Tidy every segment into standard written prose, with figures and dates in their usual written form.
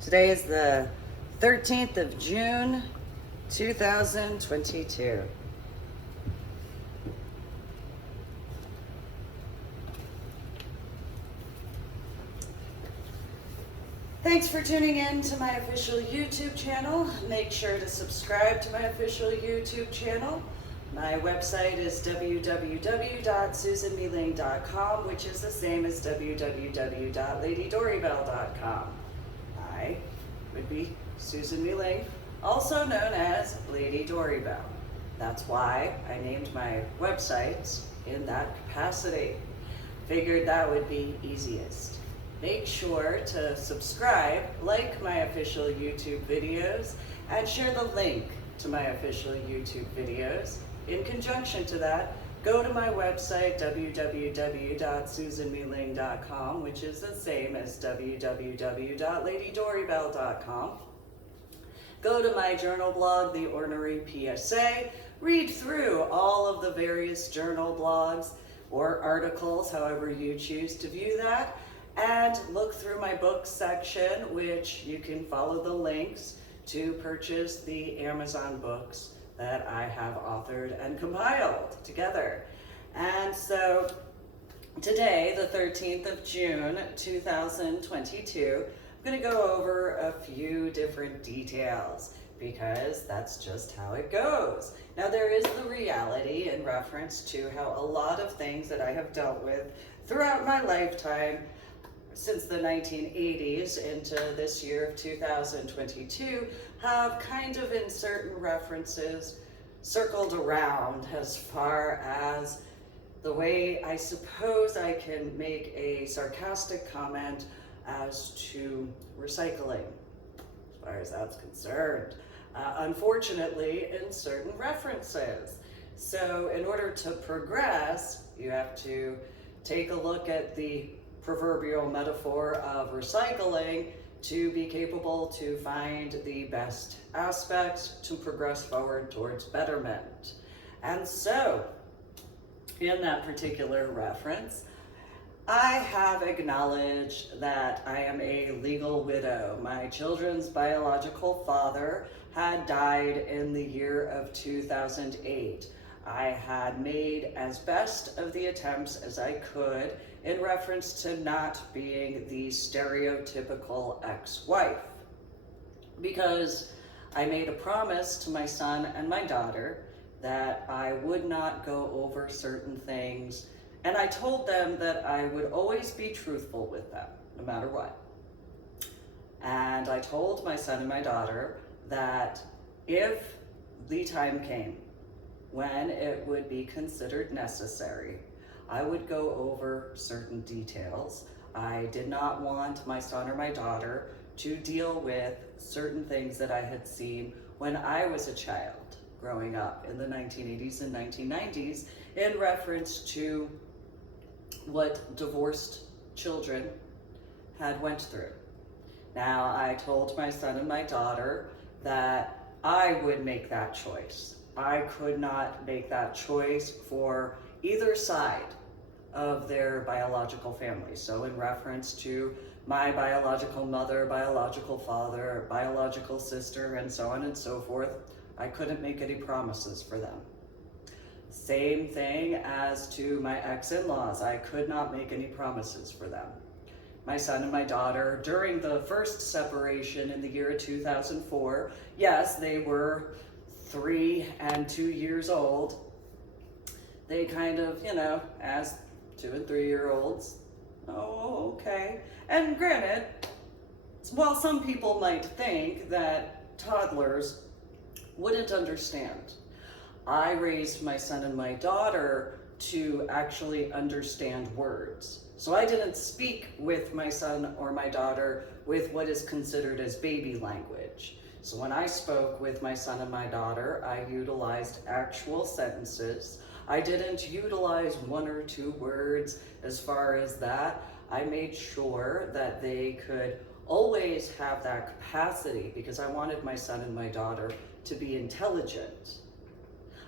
Today is the 13th of June, 2022. Thanks for tuning in to my official YouTube channel. Make sure to subscribe to my official YouTube channel. My website is www.susanmeling.com, which is the same as www.ladydoribelle.com. I would be Susan Meling, also known as Lady Doribelle. That's why I named my websites in that capacity. Figured that would be easiest. Make sure to subscribe, like my official YouTube videos, and share the link to my official YouTube videos. In conjunction to that, go to my website, www.susanmeling.com, which is the same as www.ladydoribelle.com. Go to my journal blog, The Ornery PSA, read through all of the various journal blogs or articles, however you choose to view that, and look through my books section, which you can follow the links to purchase the Amazon books that I have authored and compiled together. And so today, the 13th of June, 2022, I'm going to go over a few different details because that's just how it goes. Now, there is the reality in reference to how a lot of things that I have dealt with throughout my lifetime since the 1980s into this year of 2022 have kind of in certain references circled around as far as the way I suppose I can make a sarcastic comment as to recycling, as far as that's concerned. Unfortunately, in certain references. So in order to progress, you have to take a look at the proverbial metaphor of recycling to be capable to find the best aspects to progress forward towards betterment. And so, in that particular reference, I have acknowledged that I am a legal widow. My children's biological father had died in the year of 2008. I had made as best of the attempts as I could in reference to not being the stereotypical ex-wife, because I made a promise to my son and my daughter that I would not go over certain things, and I told them that I would always be truthful with them, no matter what. And I told my son and my daughter that if the time came when it would be considered necessary, I would go over certain details. I did not want my son or my daughter to deal with certain things that I had seen when I was a child growing up in the 1980s and 1990s in reference to what divorced children had went through. Now, I told my son and my daughter that I would make that choice. I could not make that choice for either side of their biological family. So in reference to my biological mother, biological father, biological sister, and so on and so forth, I couldn't make any promises for them. Same thing as to my ex-in-laws. I could not make any promises for them. My son and my daughter, during the first separation in the year of 2004, yes, they were 3 and 2 years old. They kind of, as 2 and 3 year olds, oh, okay. And granted, while some people might think that toddlers wouldn't understand, I raised my son and my daughter to actually understand words. So I didn't speak with my son or my daughter with what is considered as baby language. So when I spoke with my son and my daughter, I utilized actual sentences. I didn't utilize 1 or 2 words as far as that. I made sure that they could always have that capacity because I wanted my son and my daughter to be intelligent.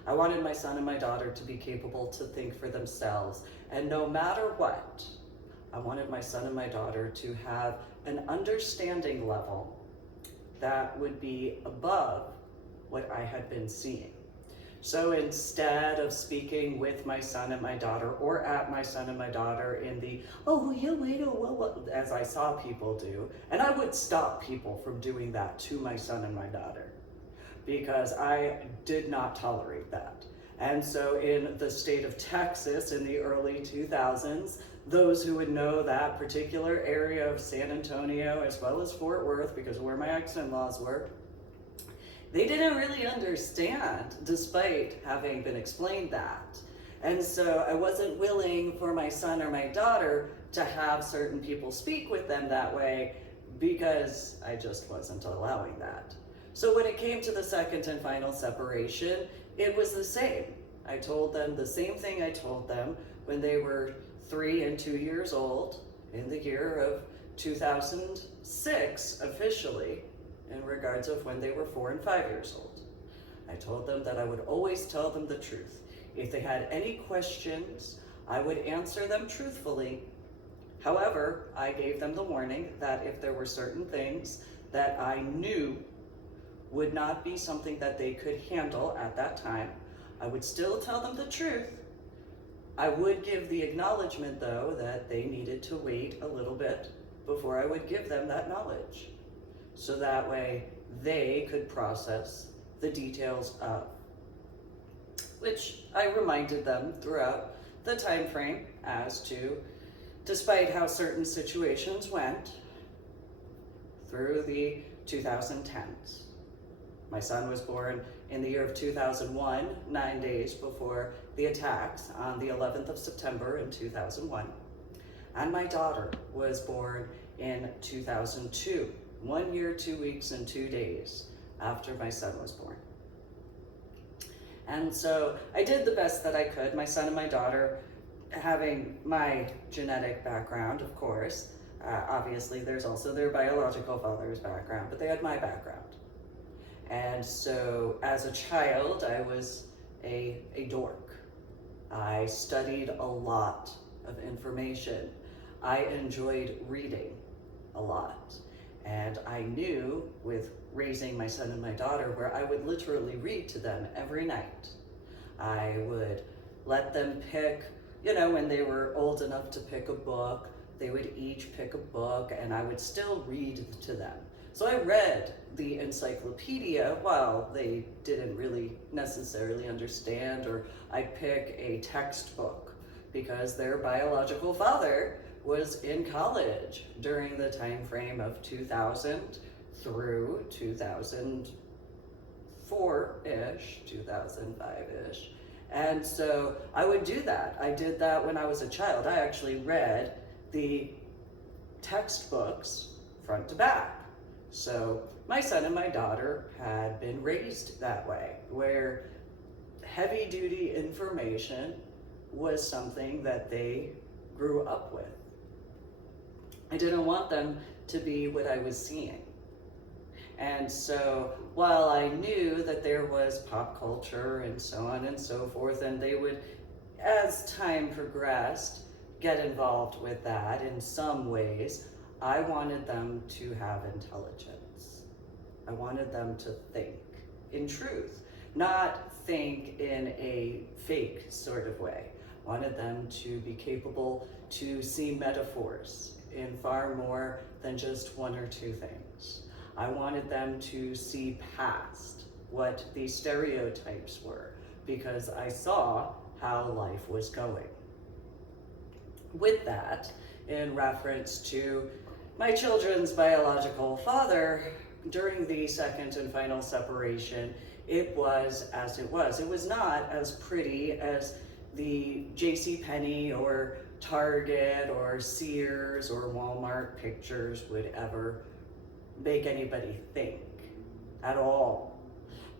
I wanted my son and my daughter to be capable to think for themselves. And no matter what, I wanted my son and my daughter to have an understanding level that would be above what I had been seeing. So instead of speaking with my son and my daughter, or at my son and my daughter in the, oh, yeah, wait, oh, well, as I saw people do, and I would stop people from doing that to my son and my daughter, because I did not tolerate that. And so in the state of Texas in the early 2000s, those who would know that particular area of San Antonio as well as Fort Worth, because of where my ex-in-laws were, they didn't really understand, despite having been explained that. And so I wasn't willing for my son or my daughter to have certain people speak with them that way, because I just wasn't allowing that. So when it came to the second and final separation, it was the same. I told them the same thing I told them when they were 3 and 2 years old in the year of 2006 officially, in regards of when they were 4 and 5 years old. I told them that I would always tell them the truth. If they had any questions, I would answer them truthfully. However, I gave them the warning that if there were certain things that I knew would not be something that they could handle at that time, I would still tell them the truth. I would give the acknowledgement, though, that they needed to wait a little bit before I would give them that knowledge. So that way they could process the details of, which I reminded them throughout the time frame as to, despite how certain situations went through the 2010s. My son was born in the year of 2001, 9 days before the attacks on the 11th of September in 2001. And my daughter was born in 2002. 1 year, 2 weeks, and 2 days after my son was born. And so I did the best that I could. My son and my daughter, having my genetic background, of course, obviously there's also their biological father's background, but they had my background. And so as a child, I was a dork. I studied a lot of information. I enjoyed reading a lot. And I knew with raising my son and my daughter where I would literally read to them every night. I would let them pick, when they were old enough to pick a book, they would each pick a book and I would still read to them. So I read the encyclopedia while they didn't really necessarily understand, or I'd pick a textbook because their biological father was in college during the time frame of 2000 through 2004-ish, 2005-ish. And so I would do that. I did that when I was a child. I actually read the textbooks front to back. So my son and my daughter had been raised that way, where heavy duty information was something that they grew up with. I didn't want them to be what I was seeing. And so while I knew that there was pop culture and so on and so forth, and they would, as time progressed, get involved with that in some ways, I wanted them to have intelligence. I wanted them to think in truth, not think in a fake sort of way. I wanted them to be capable to see metaphors in far more than just one or two things. I wanted them to see past what these stereotypes were, because I saw how life was going. With that, in reference to my children's biological father, during the second and final separation, it was as it was. It was not as pretty as the JCPenney or Target or Sears or Walmart pictures would ever make anybody think at all.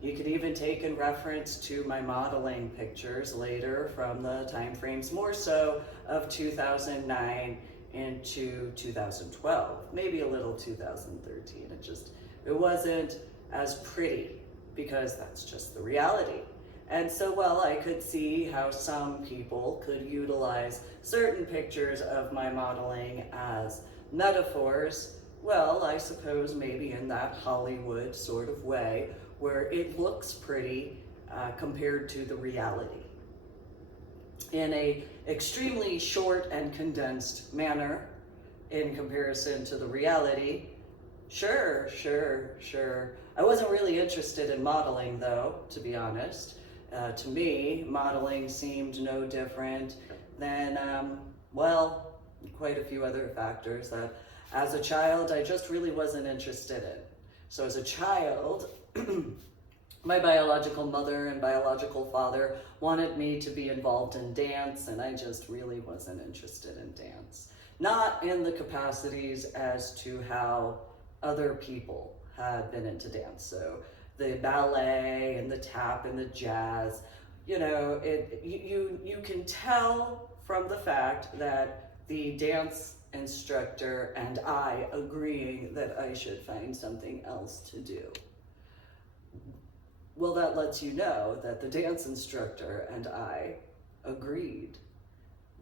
You could even take in reference to my modeling pictures later from the time frames more so of 2009 into 2012, maybe a little 2013. It wasn't as pretty, because that's just the reality. And so while I could see how some people could utilize certain pictures of my modeling as metaphors, well, I suppose maybe in that Hollywood sort of way where it looks pretty compared to the reality. In a extremely short and condensed manner in comparison to the reality, sure. I wasn't really interested in modeling though, to be honest. To me, modeling seemed no different than, well, quite a few other factors that as a child I just really wasn't interested in. So as a child, my biological mother and biological father wanted me to be involved in dance, and I just really wasn't interested in dance. Not in the capacities as to how other people had been into dance. So the ballet and the tap and the jazz, you know, you can tell from the fact that the dance instructor and I agreeing that I should find something else to do. Well, that lets you know that the dance instructor and I agreed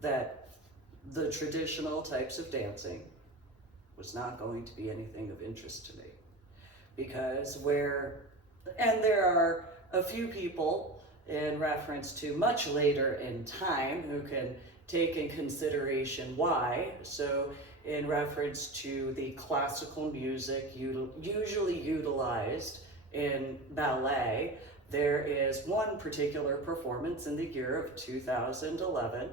that the traditional types of dancing was not going to be anything of interest to me. Because and there are a few people in reference to much later in time who can take in consideration why. So in reference to the classical music usually utilized in ballet, there is one particular performance in the year of 2011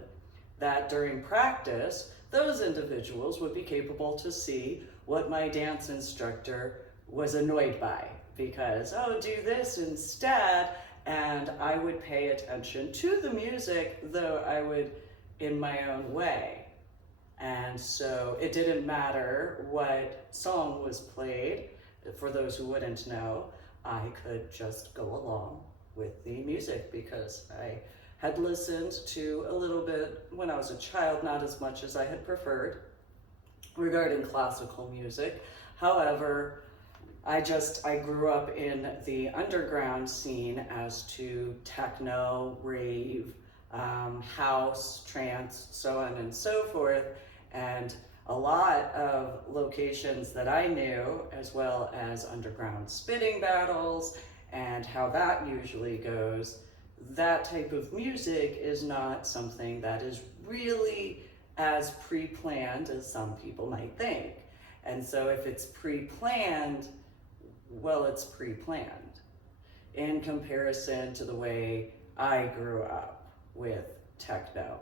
that during practice, those individuals would be capable to see what my dance instructor was annoyed by, because, oh, do this instead, and I would pay attention to the music, though I would in my own way. And so it didn't matter what song was played. For those who wouldn't know, I could just go along with the music because I had listened to a little bit when I was a child, not as much as I had preferred regarding classical music. However, I grew up in the underground scene as to techno, rave, house, trance, so on and so forth. And a lot of locations that I knew, as well as underground spitting battles and how that usually goes, that type of music is not something that is really as pre-planned as some people might think. And so if it's pre-planned, well, it's pre-planned in comparison to the way I grew up with techno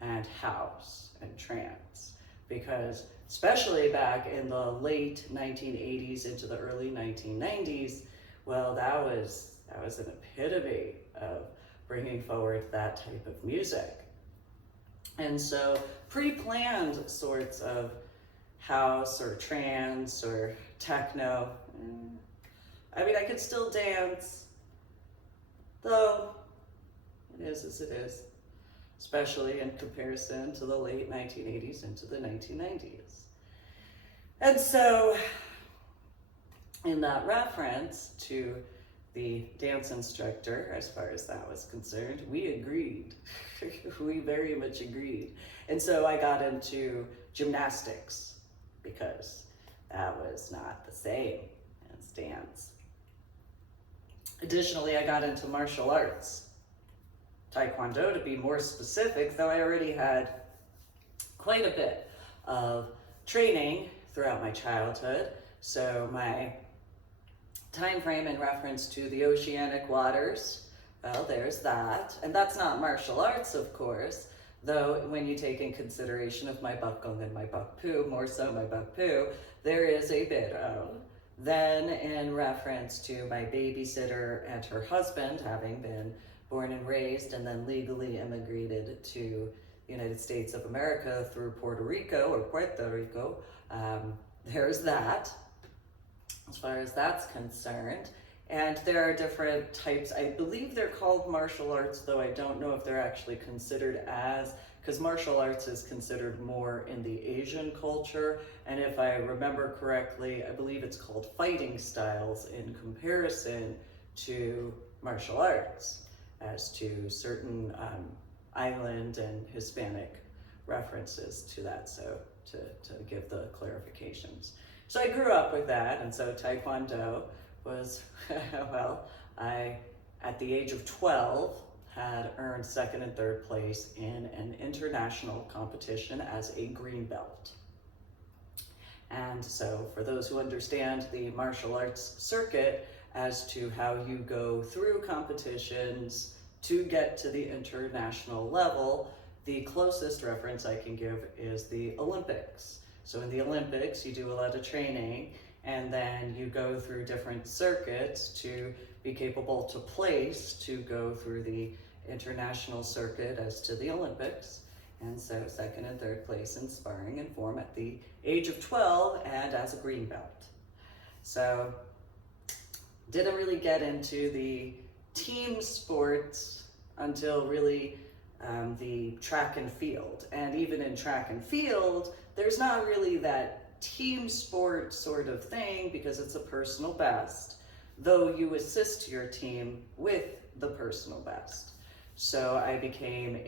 and house and trance. Because especially back in the late 1980s into the early 1990s, well, that was an epitome of bringing forward that type of music. And so pre-planned sorts of house or trance or techno, I mean, I could still dance, though it is as it is, especially in comparison to the late 1980s into the 1990s. And so in that reference to the dance instructor, as far as that was concerned, we agreed. We very much agreed. And so I got into gymnastics because that was not the same as dance. Additionally, I got into martial arts, Taekwondo to be more specific, though I already had quite a bit of training throughout my childhood. So my time frame in reference to the oceanic waters, well, there's that. And that's not martial arts, of course, though when you take in consideration of my bakgong and my bakpu, more so my bakpu, there is a bit of. Then in reference to my babysitter and her husband having been born and raised and then legally immigrated to the United States of America through Puerto Rico, there's that, as far as that's concerned. And there are different types. I believe they're called martial arts, though I don't know if they're actually considered as, because martial arts is considered more in the Asian culture. And if I remember correctly, I believe it's called fighting styles in comparison to martial arts, as to certain island and Hispanic references to that, so to give the clarifications. So I grew up with that, and so Taekwondo was, well, I, at the age of 12, had earned second and third place in an international competition as a green belt. And so for those who understand the martial arts circuit as to how you go through competitions to get to the international level, the closest reference I can give is the Olympics. So in the Olympics, you do a lot of training, and then you go through different circuits to be capable to place to go through the international circuit as to the Olympics. And so second and third place in sparring and form at the age of 12 and as a green belt. So didn't really get into the team sports until really the track and field. And even in track and field, there's not really that team sport sort of thing because it's a personal best, though you assist your team with the personal best. So I became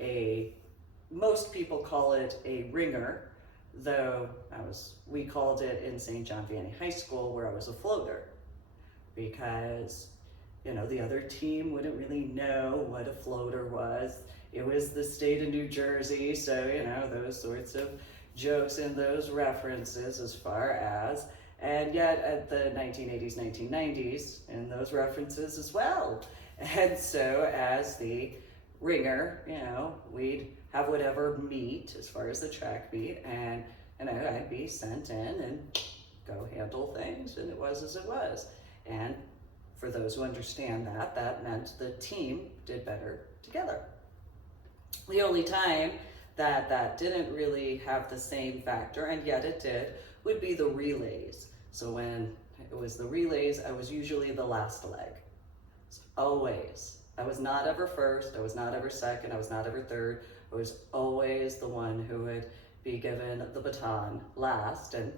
most people call it a ringer, though we called it in St. John Vianney High School where I was a floater, because the other team wouldn't really know what a floater was. It was the state of New Jersey, so those sorts of jokes and those references as far as, and yet at the 1980s, 1990s, and those references as well. And so as the ringer, we'd have whatever meet as far as the track meet, and I'd be sent in and go handle things, and it was as it was. And for those who understand that, that meant the team did better together. The only time that didn't really have the same factor, and yet it did, would be the relays. So when it was the relays, I was usually the last leg. Always. I was not ever first, I was not ever second, I was not ever third. I was always the one who would be given the baton last, and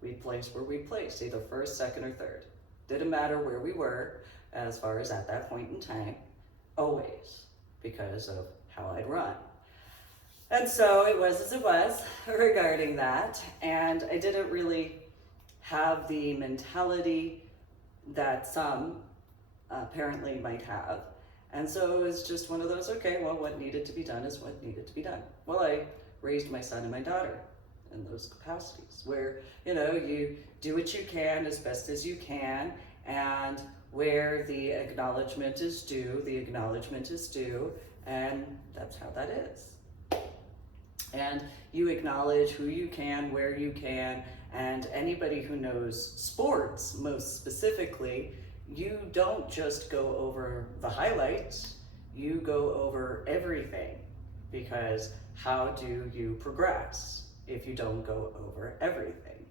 we'd place where we placed, either first, second, or third. Didn't matter where we were as far as at that point in time, always, because of how I'd run. And so it was as it was regarding that, and I didn't really have the mentality that some apparently might have. And so it was just one of those, okay, well, what needed to be done is what needed to be done. Well, I raised my son and my daughter in those capacities where, you do what you can as best as you can, and where the acknowledgement is due, the acknowledgement is due, and that's how that is. And you acknowledge who you can, where you can, and anybody who knows sports most specifically, you don't just go over the highlights, you go over everything, because how do you progress if you don't go over everything?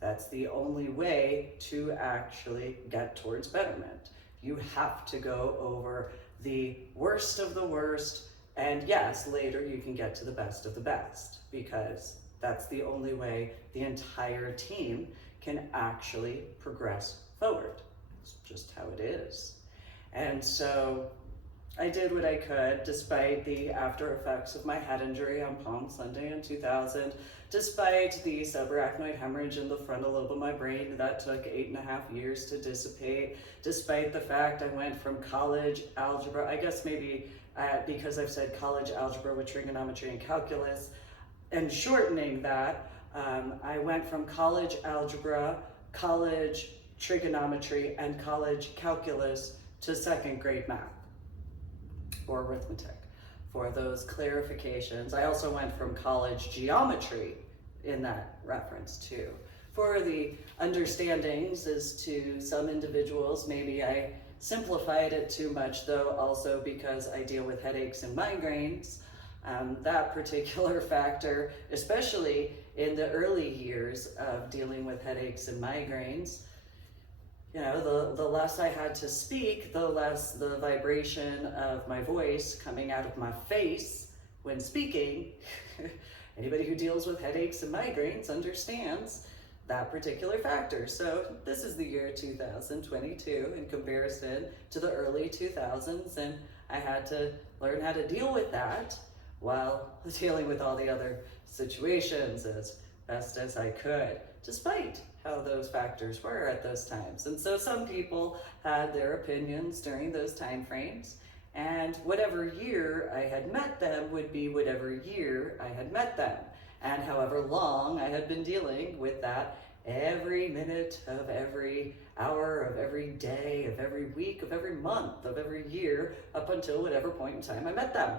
That's the only way to actually get towards betterment. You have to go over the worst of the worst, and yes, later you can get to the best of the best, because that's the only way the entire team can actually progress forward. It's just how it is. And so I did what I could, despite the after effects of my head injury on Palm Sunday in 2000, despite the subarachnoid hemorrhage in the frontal lobe of my brain that took 8.5 years to dissipate, despite the fact I went from college algebra, I guess maybe because I've said college algebra with trigonometry and calculus, and shortening that, I went from college algebra, college trigonometry, and college calculus to second grade math or arithmetic. For those clarifications, I also went from college geometry in that reference too. For the understandings as to some individuals, maybe I simplified it too much, though also because I deal with headaches and migraines. That particular factor, especially in the early years of dealing with headaches and migraines, the less I had to speak, the less the vibration of my voice coming out of my face when speaking. Anybody who deals with headaches and migraines understands that particular factor. So this is the year 2022 in comparison to the early 2000s, and I had to learn how to deal with that while dealing with all the other situations as best as I could, despite how those factors were at those times. And so some people had their opinions during those time frames, and whatever year I had met them would be whatever year I had met them. And however long I had been dealing with that every minute of every hour of every day of every week of every month of every year up until whatever point in time I met them.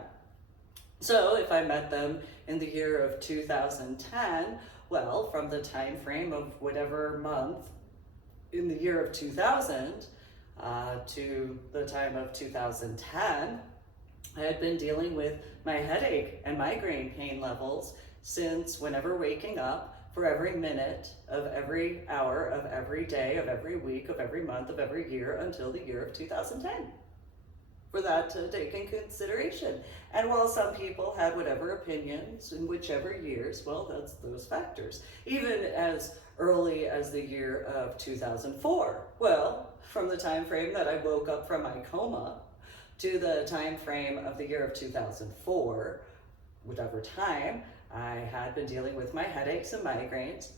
So if I met them in the year of 2010, well, from the time frame of whatever month in the year of 2000 to the time of 2010, I had been dealing with my headache and migraine pain levels since whenever waking up, for every minute of every hour of every day of every week of every month of every year until the year of 2010. For that to take in consideration. And while some people had whatever opinions in whichever years, well, that's those factors. Even as early as the year of 2004. Well, from the time frame that I woke up from my coma to the time frame of the year of 2004, whatever time, I had been dealing with my headaches and migraines,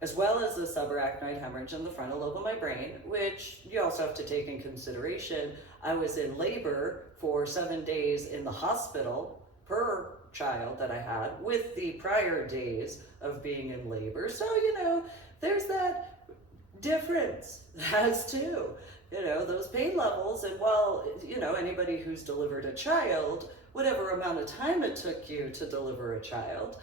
as well as the subarachnoid hemorrhage in the frontal lobe of my brain, which you also have to take in consideration. I was in labor for 7 days in the hospital per child that I had with the prior days of being in labor. So, there's that difference as to, those pain levels. And while, anybody who's delivered a child, whatever amount of time it took you to deliver a child,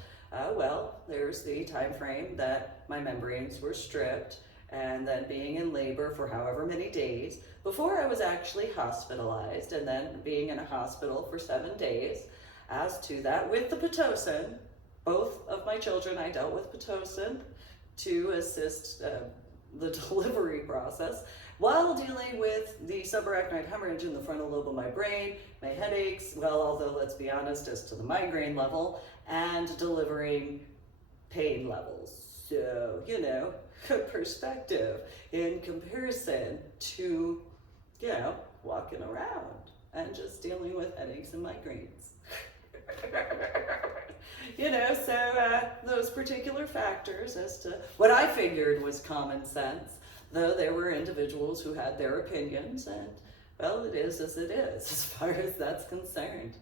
well, there's the time frame that my membranes were stripped and then being in labor for however many days before I was actually hospitalized, and then being in a hospital for 7 days. As to that, with the Pitocin, both of my children, I dealt with Pitocin to assist the delivery process while dealing with the subarachnoid hemorrhage in the frontal lobe of my brain, my headaches, well, although let's be honest as to the migraine level, and delivering pain levels. So, perspective in comparison to, walking around and just dealing with headaches and migraines. So those particular factors as to what I figured was common sense, though there were individuals who had their opinions, and well, it is as it is as far as that's concerned.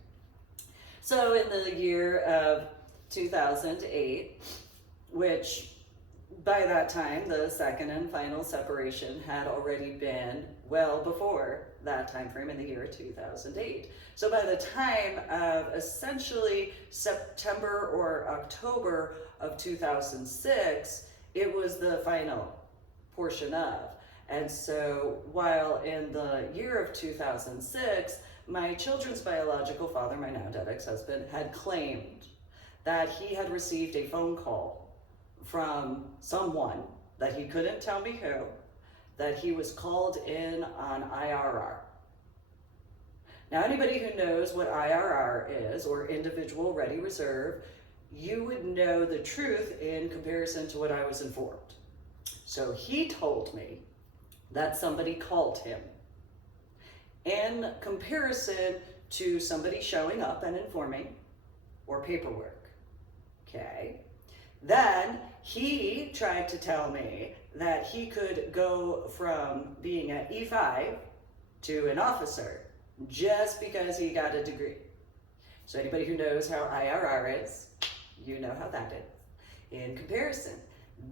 So in the year of 2008, which by that time the second and final separation had already been well before that time frame in the year 2008. So by the time of essentially September or October of 2006, it was the final portion of. And so while in the year of 2006, my children's biological father, my now dead ex-husband, had claimed that he had received a phone call from someone that he couldn't tell me who, that he was called in on IRR. Now, anybody who knows what IRR is, or individual ready reserve, you would know the truth in comparison to what I was informed. So he told me that somebody called him in comparison to somebody showing up and informing or paperwork. Okay. Then he tried to tell me that he could go from being an E5 to an officer just because he got a degree. So anybody who knows how IRR is, you know how that is in comparison.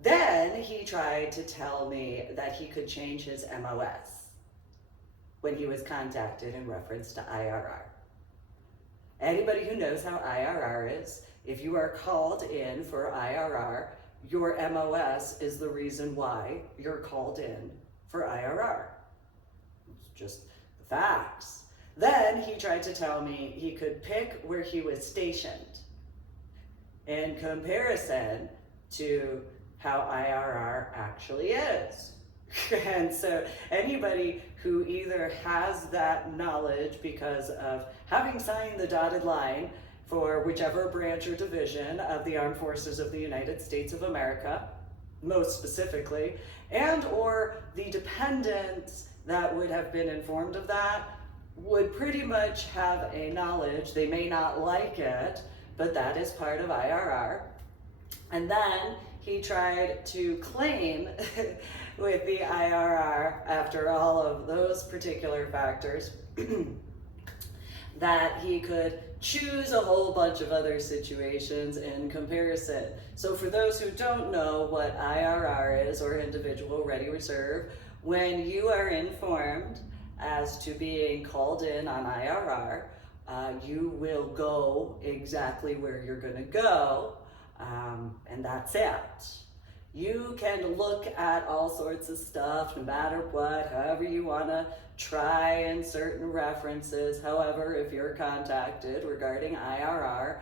Then he tried to tell me that he could change his MOS when he was contacted in reference to IRR. Anybody who knows how IRR is, if you are called in for IRR, your MOS is the reason why you're called in for IRR. It's just the facts. Then he tried to tell me he could pick where he was stationed in comparison to how IRR actually is. And so anybody who either has that knowledge because of having signed the dotted line for whichever branch or division of the Armed Forces of the United States of America, most specifically, and or the dependents that would have been informed of that, would pretty much have a knowledge. They may not like it, but that is part of IRR. And then he tried to claim with the IRR, after all of those particular factors, that he could choose a whole bunch of other situations in comparison. So for those who don't know what IRR is, or individual ready reserve, when you are informed as to being called in on IRR, you will go exactly where you're going to go, and that's it. You can look at all sorts of stuff, no matter what, however you want to try in certain references. However, if you're contacted regarding IRR,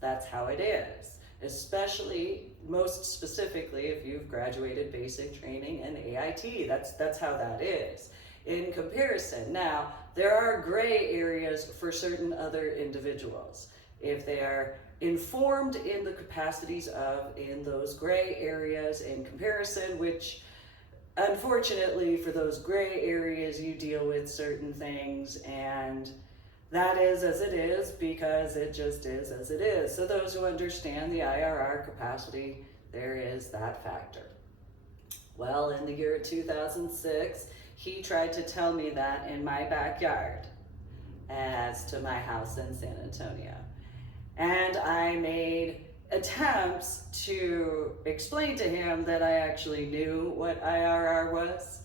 that's how it is. Especially, most specifically, if you've graduated basic training in AIT, that's how that is. In comparison, now, there are gray areas for certain other individuals. If they are informed in the capacities of in those gray areas in comparison, which unfortunately for those gray areas you deal with certain things, and that is as it is because it just is as it is. So those who understand the IRR capacity, there is that factor. Well, in the year 2006, he tried to tell me that in my backyard as to my house in San Antonio. And I made attempts to explain to him that I actually knew what IRR was.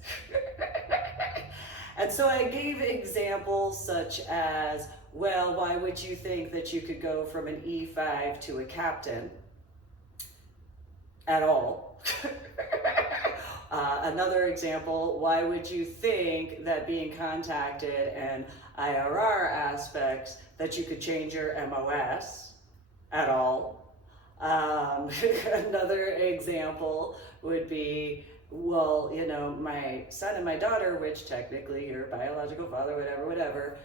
And so I gave examples such as, well, why would you think that you could go from an E5 to a captain at all? Another example, why would you think that being contacted and IRR aspects that you could change your MOS at all? Another example would be, well, you know, my son and my daughter, which technically your biological father, whatever,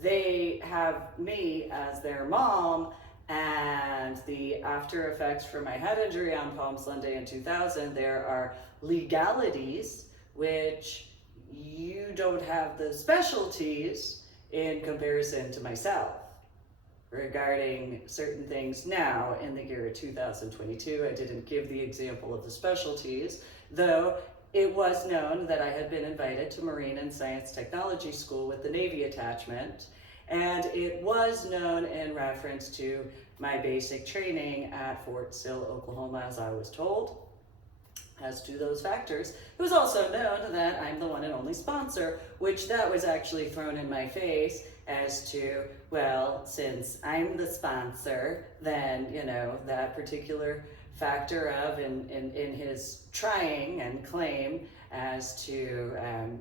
they have me as their mom, and the after effects from my head injury on Palm Sunday in 2000, there are legalities which you don't have the specialties in comparison to myself regarding certain things. Now in the year 2022, I didn't give the example of the specialties, though it was known that I had been invited to Marine and Science Technology School with the Navy attachment, and it was known in reference to my basic training at Fort Sill, Oklahoma, as I was told. As to those factors, it was also known that I'm the one and only sponsor, which that was actually thrown in my face as to, well, since I'm the sponsor, then, you know, that particular factor of in his trying and claim as to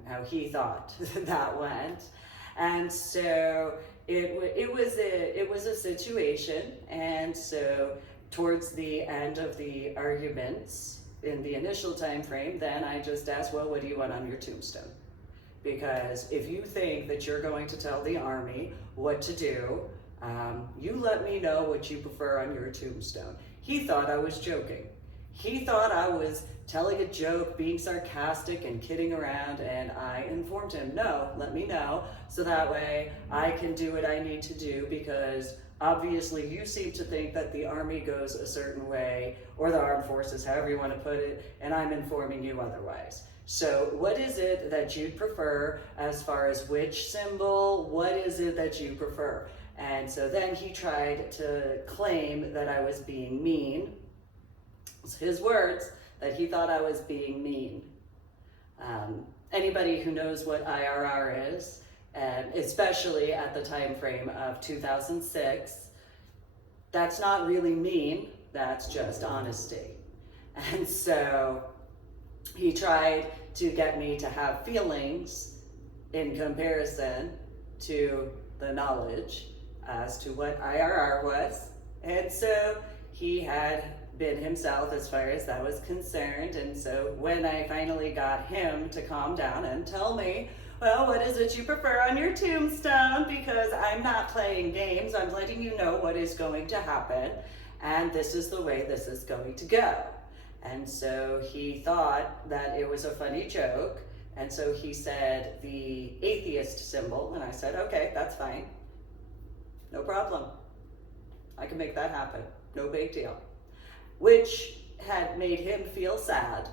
how he thought that went. And so it was a situation, and so towards the end of the arguments in the initial time frame, then I just asked, well, what do you want on your tombstone? Because if you think that you're going to tell the Army what to do, you let me know what you prefer on your tombstone. He thought I was joking. He thought I was telling a joke, being sarcastic and kidding around, and I informed him, no, let me know, so that way I can do what I need to do, because obviously you seem to think that the Army goes a certain way, or the armed forces, however you want to put it, and I'm informing you otherwise. So what is it that you'd prefer as far as which symbol? What is it that you prefer? And so then he tried to claim that I was being mean. It's his words, that he thought I was being mean. Anybody who knows what IRR is, and especially at the time frame of 2006, that's not really mean, that's just honesty. And so he tried to get me to have feelings in comparison to the knowledge as to what IRR was. And so he had been himself as far as that was concerned. And so when I finally got him to calm down and tell me, well, what is it you prefer on your tombstone? Because I'm not playing games, I'm letting you know what is going to happen, and this is the way this is going to go. And so he thought that it was a funny joke, and so he said the atheist symbol, and I said, okay, that's fine. No problem. I can make that happen. no big deal, which had made him feel sad,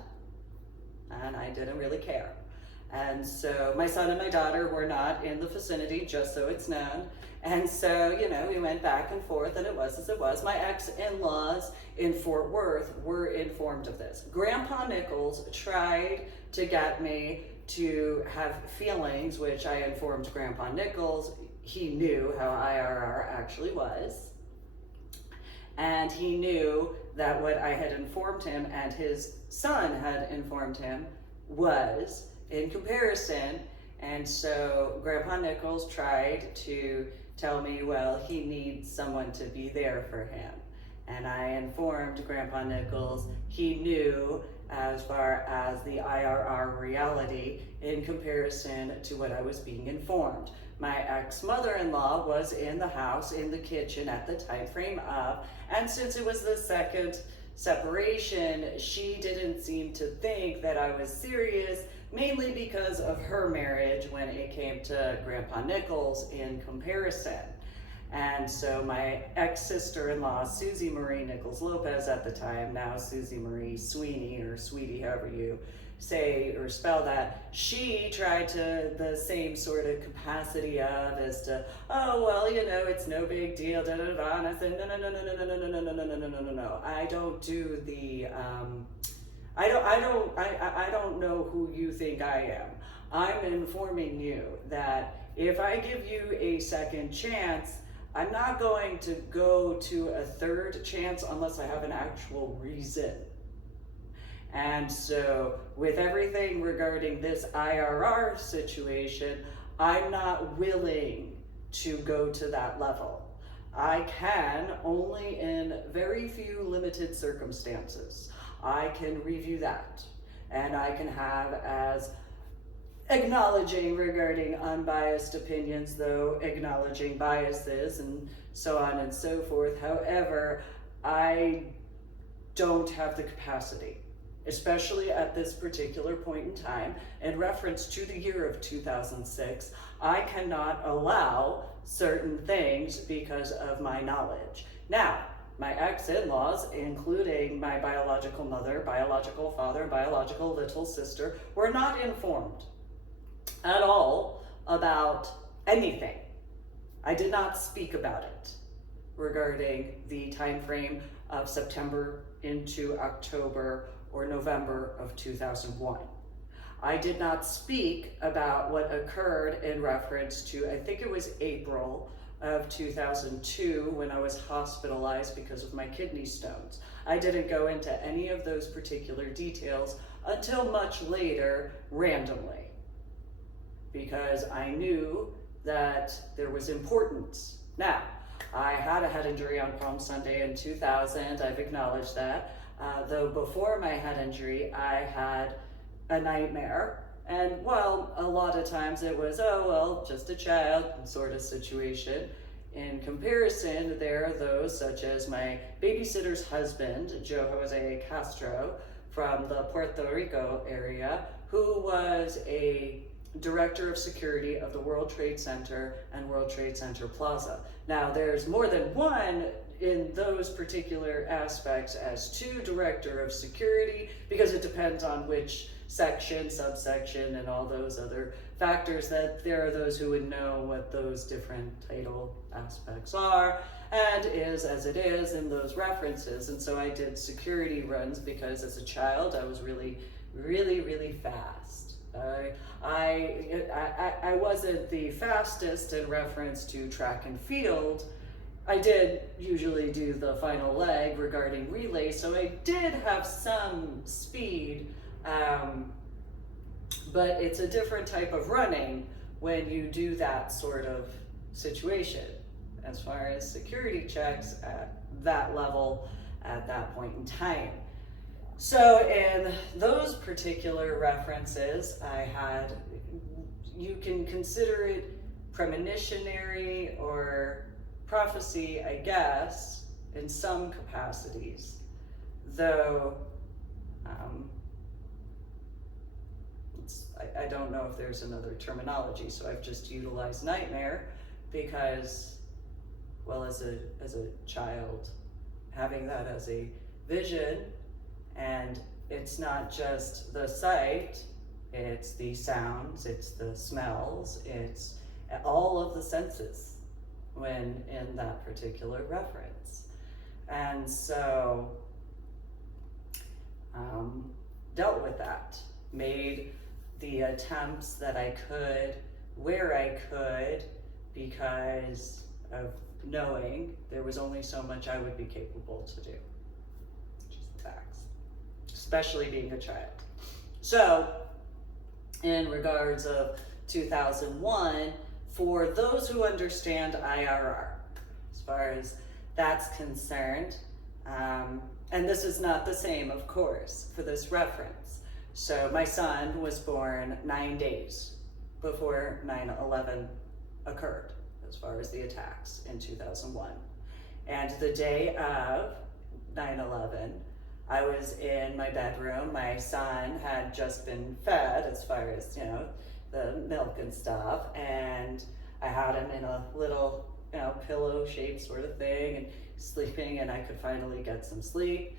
and I didn't really care. And so my son and my daughter were not in the vicinity, just so it's known. And so, you know, we went back and forth, and it was as it was. My ex-in-laws in Fort Worth were informed of this. Grandpa Nichols tried to get me to have feelings, which I informed Grandpa Nichols. He knew how IRR actually was. And he knew that what I had informed him and his son had informed him was in comparison. And so Grandpa Nichols tried to tell me, well, he needs someone to be there for him. And I informed Grandpa Nichols he knew as far as the IRR reality in comparison to what I was being informed. My ex-mother-in-law was in the house, in the kitchen at the time frame of, and since it was the second separation, she didn't seem to think that I was serious, mainly because of her marriage when it came to Grandpa Nichols in comparison. And so my ex-sister-in-law, Susie Marie Nichols Lopez at the time, now Susie Marie Sweeney, or Sweetie, however you say or spell that, she tried to the same sort of capacity of as to, oh, well, you know, it's no big deal, da da da. And I said, no, no, no, no, no, no, no, no, no, no, no, no, no, no, no. I don't do the, I don't know who you think I am. I'm informing you that if I give you a second chance, I'm not going to go to a third chance unless I have an actual reason. And so with everything regarding this IRR situation, I'm not willing to go to that level. I can only in very few limited circumstances. I can review that, and I can have as acknowledging regarding unbiased opinions, though acknowledging biases and so on and so forth. However, I don't have the capacity, especially at this particular point in time, in reference to the year of 2006, I cannot allow certain things because of my knowledge. Now, my ex-in-laws, including my biological mother, biological father, biological little sister, were not informed at all about anything. I did not speak about it regarding the time frame of September into October or November of 2001. I did not speak about what occurred in reference to, I think it was April of 2002 when I was hospitalized because of my kidney stones. I didn't go into any of those particular details until much later, randomly, because I knew that there was importance. Now, I had a head injury on Palm Sunday in 2000, I've acknowledged that. Though before my head injury, I had a nightmare. And well, a lot of times it was, oh, well, just a child sort of situation. In comparison, there are those such as my babysitter's husband, Joe Jose Castro, from the Puerto Rico area, who was a director of security of the World Trade Center and World Trade Center Plaza. Now, there's more than one in those particular aspects as to director of security, because it depends on which section, subsection, and all those other factors, that there are those who would know what those different title aspects are, and is as it is in those references. And so I did security runs because as a child I was really fast. I wasn't the fastest in reference to track and field. I did usually do the final leg regarding relay, so I did have some speed, but it's a different type of running when you do that sort of situation as far as security checks at that level at that point in time. So in those particular references, I had, you can consider it premonitionary or prophecy, I guess, in some capacities, though I don't know if there's another terminology, so I've just utilized nightmare because, well, as a child having that as a vision, and it's not just the sight, it's the sounds, it's the smells, it's all of the senses when in that particular reference. And so dealt with that, made the attempts that I could where I could, because of knowing there was only so much I would be capable to do, which is facts, especially being a child. So in regards of 2001, for those who understand IRR, as far as that's concerned, and this is not the same, of course, for this reference. So my son was born 9 days before 9/11 occurred, as far as the attacks in 2001. And the day of 9/11, I was in my bedroom. My son had just been fed, as far as, you know, the milk and stuff, and I had him in a little, you know, pillow shaped sort of thing, and sleeping, and I could finally get some sleep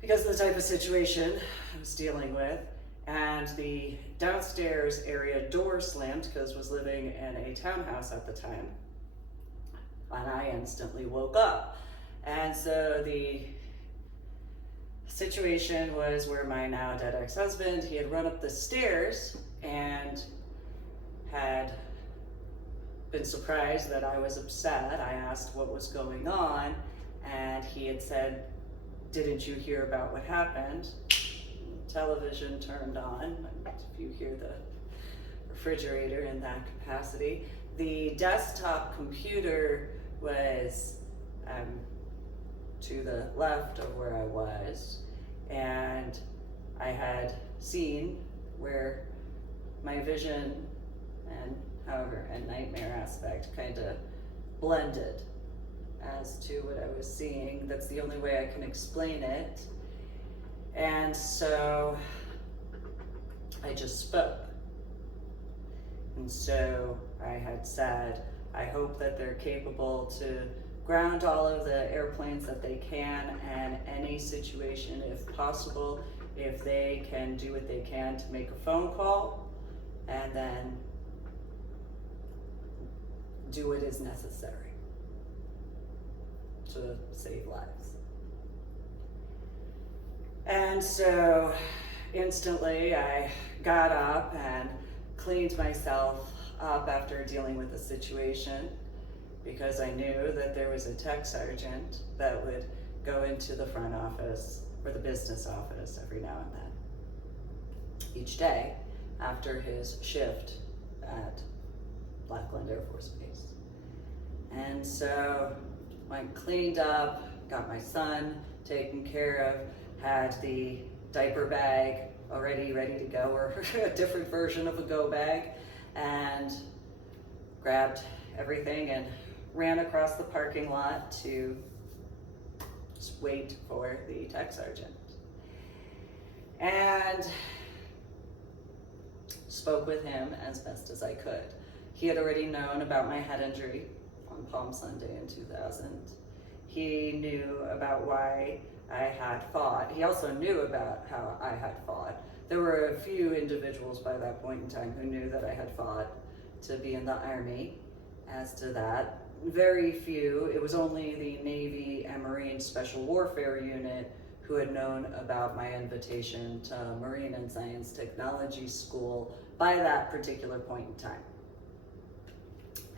because of the type of situation I was dealing with. And the downstairs area door slammed because I was living in a townhouse at the time, and I instantly woke up. And so the situation was where my now dead ex-husband, he had run up the stairs and had been surprised that I was upset. I asked what was going on, and he had said, "Didn't you hear about what happened?" Television turned on, if you hear the refrigerator in that capacity. The desktop computer was to the left of where I was, and I had seen where my vision and, however, a nightmare aspect kind of blended as to what I was seeing. That's the only way I can explain it. And so I just spoke. And so I had said, I hope that they're capable to ground all of the airplanes that they can, and any situation, if possible, if they can do what they can to make a phone call and then do what is necessary to save lives. And so instantly I got up and cleaned myself up after dealing with the situation, because I knew that there was a tech sergeant that would go into the front office or the business office every now and then, each day after his shift at Lackland Air Force Base. And so I cleaned up, got my son taken care of, had the diaper bag already ready to go, or a different version of a go bag, and grabbed everything and ran across the parking lot to just wait for the tech sergeant. And spoke with him as best as I could. He had already known about my head injury on Palm Sunday in 2000. He knew about why I had fought. He also knew about how I had fought. There were a few individuals by that point in time who knew that I had fought to be in the Army. As to that, very few. It was only the Navy and Marine Special Warfare Unit who had known about my invitation to Marine and Science Technology School by that particular point in time.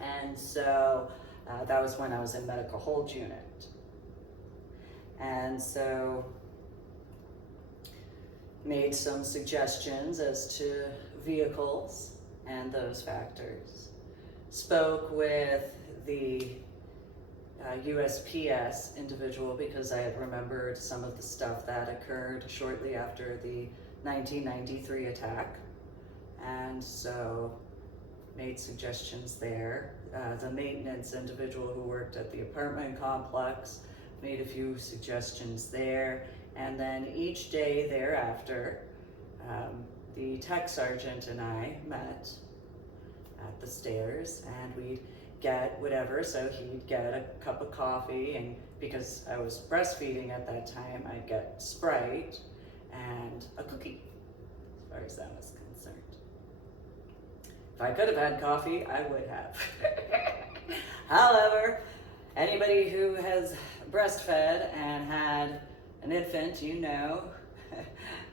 And so that was when I was in Medical Hold Unit. And so made some suggestions as to vehicles and those factors. Spoke with the USPS individual, because I had remembered some of the stuff that occurred shortly after the 1993 attack. And so made suggestions there. The maintenance individual who worked at the apartment complex made a few suggestions there. And then each day thereafter, the tech sergeant and I met at the stairs, and we'd get whatever. So he'd get a cup of coffee and because I was breastfeeding at that time, I'd get Sprite and a cookie, as far as that was concerned. If I could have had coffee, I would have. However, anybody who has breastfed and had an infant, you know,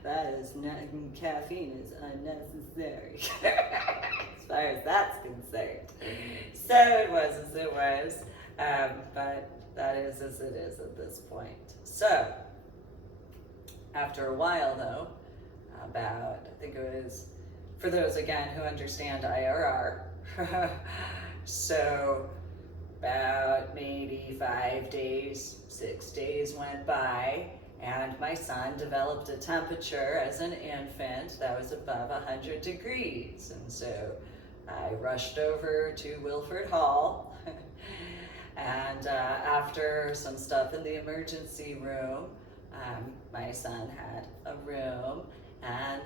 that is not, caffeine is unnecessary as far as that's concerned. So it was as it was, but that is as it is at this point. So after a while though, about, I think it was, for those again who understand IRR, so about maybe 5 days, 6 days went by, and my son developed a temperature as an infant that was above 100 degrees. And so I rushed over to Wilford Hall, and after some stuff in the emergency room, my son had a room, and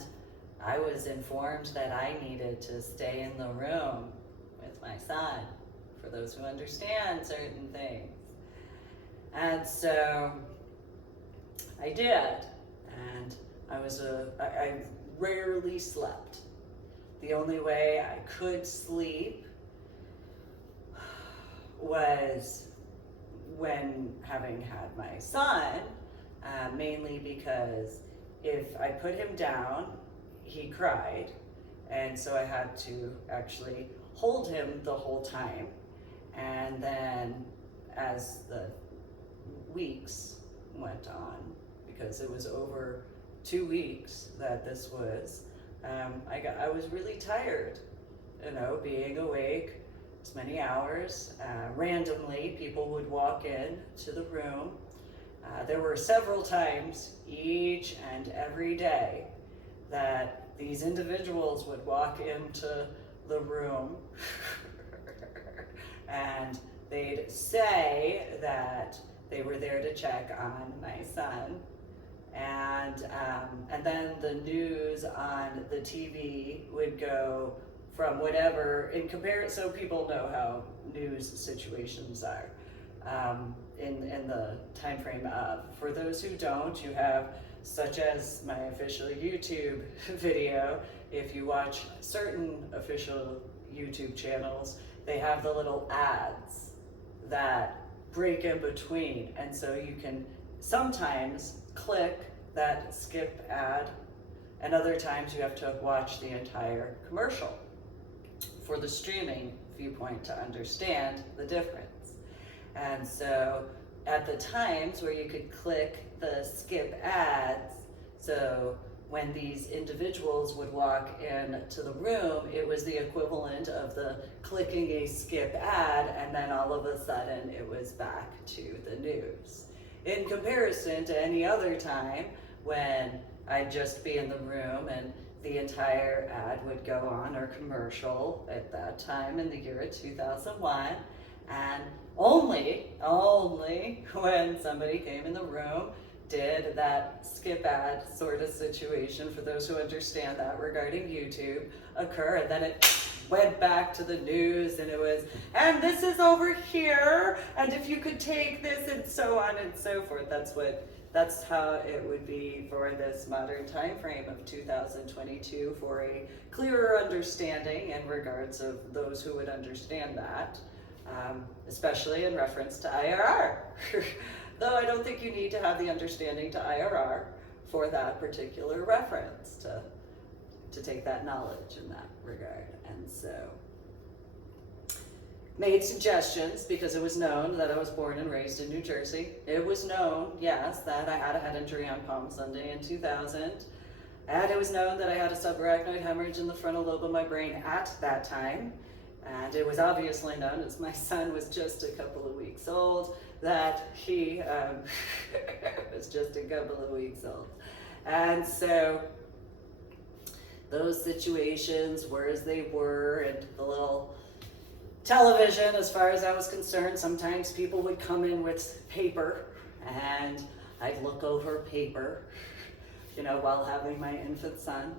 I was informed that I needed to stay in the room with my son, for those who understand certain things. And so I did, and I rarely slept. The only way I could sleep was when having had my son, mainly because if I put him down, he cried, and so I had to actually hold him the whole time. And then as the weeks went on, because it was over 2 weeks that this was, I was really tired, you know, being awake as many hours. Randomly, people would walk in to the room. There were several times each and every day that these individuals would walk into the room and they'd say that they were there to check on my son, and then the news on the TV would go from whatever, in comparison, so people know how news situations are in the time frame of. For those who don't, you have, such as my official YouTube video, if you watch certain official YouTube channels, they have the little ads that break in between, and so you can sometimes click that skip ad, and other times you have to watch the entire commercial for the streaming viewpoint to understand the difference. And so at the times where you could click the skip ads, so when these individuals would walk into the room, it was the equivalent of the clicking a skip ad, and then all of a sudden it was back to the news. In comparison to any other time when I'd just be in the room and the entire ad would go on, or commercial at that time in the year of 2001, and only when somebody came in the room did that skip ad sort of situation, for those who understand that regarding YouTube, occur, and then it went back to the news, and it was, and this is here, and if you could take this, and so on and so forth. That's how it would be for this modern time frame of 2022, for a clearer understanding in regards of those who would understand that, especially in reference to IRR. Though I don't think you need to have the understanding to IRR for that particular reference to take that knowledge in that regard. And so made suggestions, because it was known that I was born and raised in New Jersey. It was known, yes, that I had a head injury on Palm Sunday in 2000. And it was known that I had a subarachnoid hemorrhage in the frontal lobe of my brain at that time. And it was obviously known, as my son was just a couple of weeks old, that he was just a couple of weeks old. And so those situations were as they were, and the little television, as far as I was concerned, sometimes people would come in with paper, and I'd look over paper, you know, while having my infant son.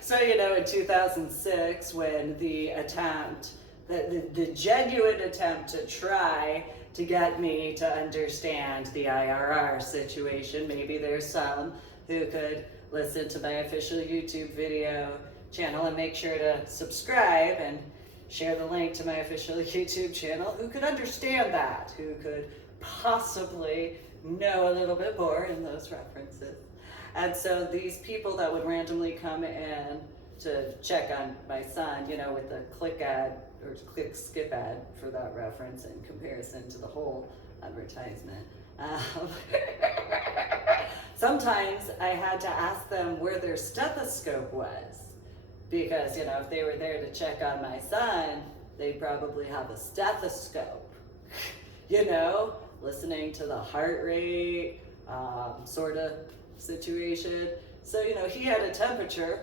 So, you know, in 2006, when the attempt the genuine attempt to try to get me to understand the IRR situation. Maybe there's some who could listen to my official YouTube video channel and make sure to subscribe and share the link to my official YouTube channel, who could understand that, who could possibly know a little bit more in those references. And so these people that would randomly come in to check on my son, you know, with the click ad or click skip ad for that reference in comparison to the whole advertisement. Sometimes I had to ask them where their stethoscope was, because, you know, if they were there to check on my son, they'd probably have a stethoscope, you know, listening to the heart rate, sort of situation. So, you know, he had a temperature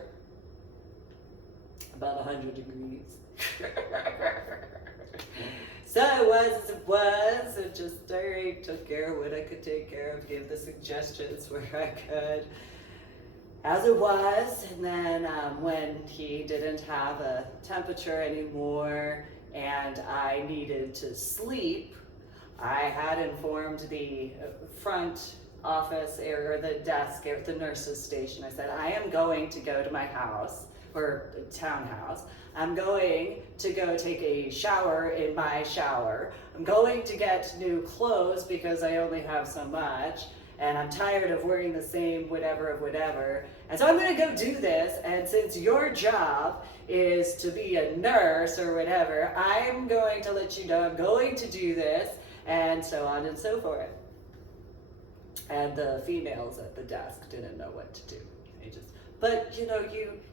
about 100 degrees. So it was as it was. It just, I took care of what I could take care of, gave the suggestions where I could, as it was. And then when he didn't have a temperature anymore and I needed to sleep, I had informed the front office area, or the desk at the nurse's station. I said, I am going to go to my house, or townhouse. I'm going to go take a shower in my shower. I'm going to get new clothes because I only have so much, and I'm tired of wearing the same whatever of whatever. And so I'm gonna go do this, and since your job is to be a nurse or whatever, I'm going to let you know I'm going to do this, and so on and so forth. And the females at the desk didn't know what to do. They just, but you know,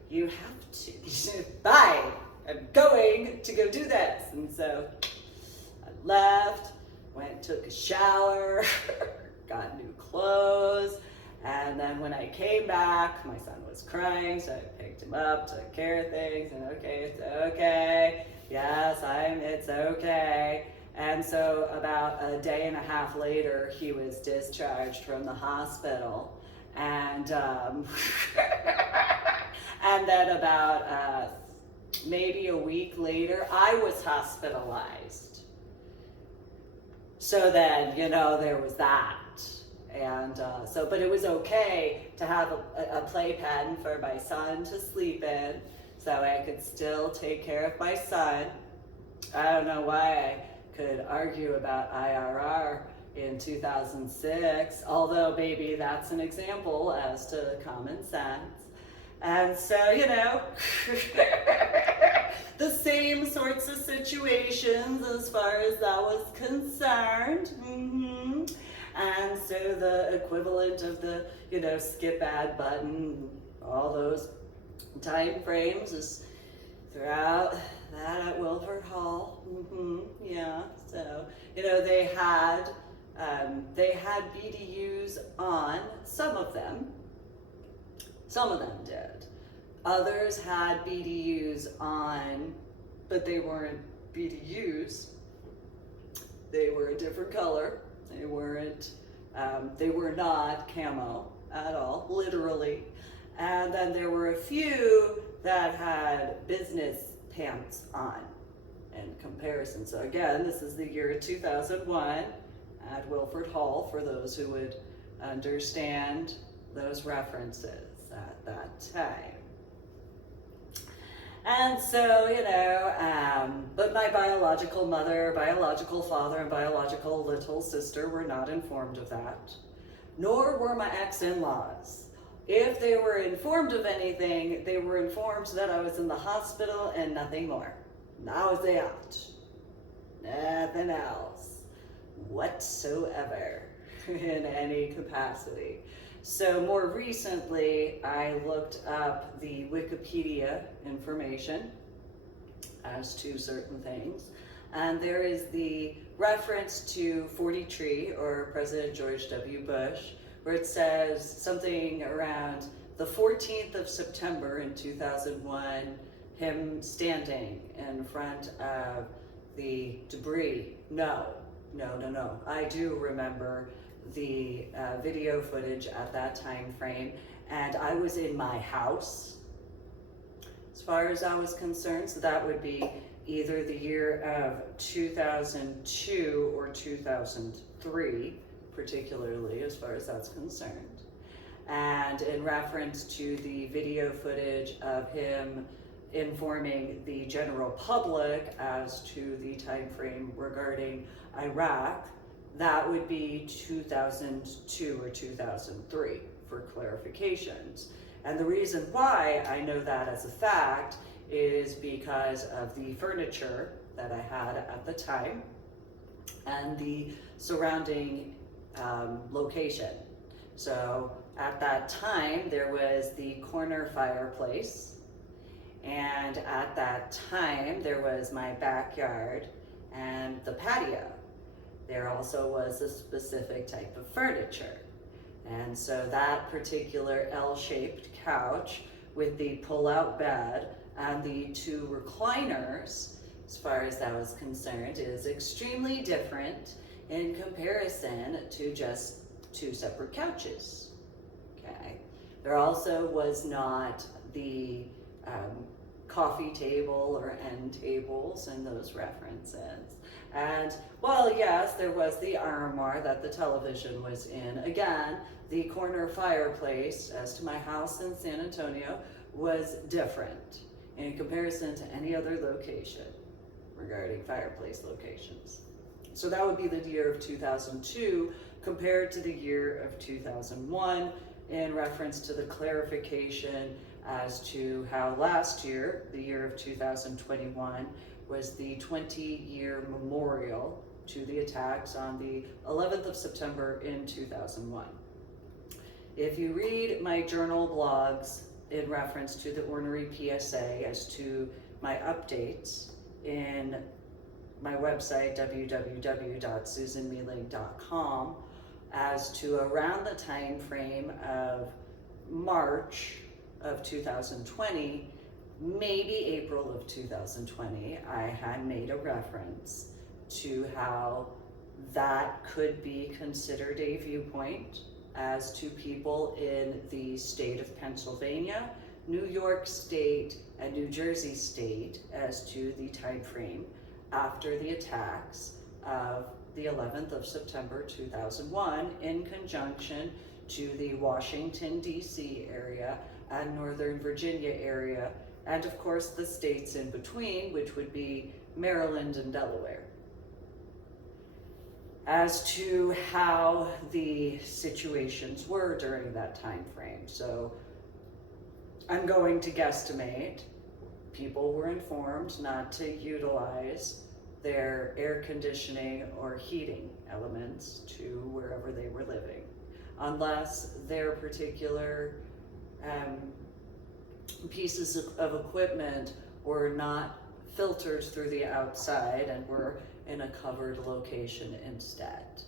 you have to. Bye, I'm going to go do this. And so I left, went, took a shower, got new clothes, and then when I came back, my son was crying, so I picked him up, took care of things, and okay, it's okay. Yes, it's okay. And so about a day and a half later, he was discharged from the hospital. And and then about maybe a week later, I was hospitalized. So then, you know, there was that. And but it was okay to have a playpen for my son to sleep in, so I could still take care of my son. I don't know why I could argue about IRR in 2006, although maybe that's an example as to common sense. And so, you know, the same sorts of situations as far as that was concerned. Mm-hmm. And so the equivalent of the, you know, skip ad button, all those time frames is throughout that at Wilford Hall. Mm-hmm. Yeah, so, you know, they had BDUs on, some of them did. Others had BDUs on, but they weren't BDUs. They were a different color. They were not camo at all, literally. And then there were a few that had business pants on in comparison. So again, this is the year 2001 at Wilford Hall, for those who would understand those references at that time. And so, you know, but my biological mother, biological father, and biological little sister were not informed of that, nor were my ex-in-laws. If they were informed of anything, they were informed that I was in the hospital and nothing more. That was it. Nothing else whatsoever in any capacity. So more recently, I looked up the Wikipedia information as to certain things, and there is the reference to 43, or President George W. Bush, where it says something around the 14th of September in 2001, him standing in front of the debris. No. I do remember the video footage at that time frame, and I was in my house as far as I was concerned, so that would be either the year of 2002 or 2003, particularly as far as that's concerned. And in reference to the video footage of him informing the general public as to the time frame regarding Iraq, that would be 2002 or 2003 for clarifications. And the reason why I know that as a fact is because of the furniture that I had at the time and the surrounding location. So at that time, there was the corner fireplace, and at that time, there was my backyard and the patio. There also was a specific type of furniture. And so that particular L-shaped couch with the pull-out bed and the two recliners, as far as that was concerned, is extremely different in comparison to just two separate couches. Okay. There also was not the coffee table or end tables in those references. And well, yes, there was the armoire that the television was in. Again, the corner fireplace, as to my house in San Antonio, was different in comparison to any other location regarding fireplace locations. So that would be the year of 2002 compared to the year of 2001 in reference to the clarification as to how last year, the year of 2021, was the 20-year memorial to the attacks on the 11th of September in 2001. If you read my journal blogs in reference to the ornery PSA as to my updates in my website, www.susanmealing.com, as to around the time frame of March of 2020, maybe April of 2020, I had made a reference to how that could be considered a viewpoint as to people in the state of Pennsylvania, New York State, and New Jersey State as to the time frame after the attacks of the 11th of September 2001 in conjunction to the Washington, D.C. area and Northern Virginia area, and of course the states in between, which would be Maryland and Delaware, as to how the situations were during that time frame. So I'm going to guesstimate people were informed not to utilize their air conditioning or heating elements to wherever they were living, unless their particular pieces of equipment were not filtered through the outside and were in a covered location instead.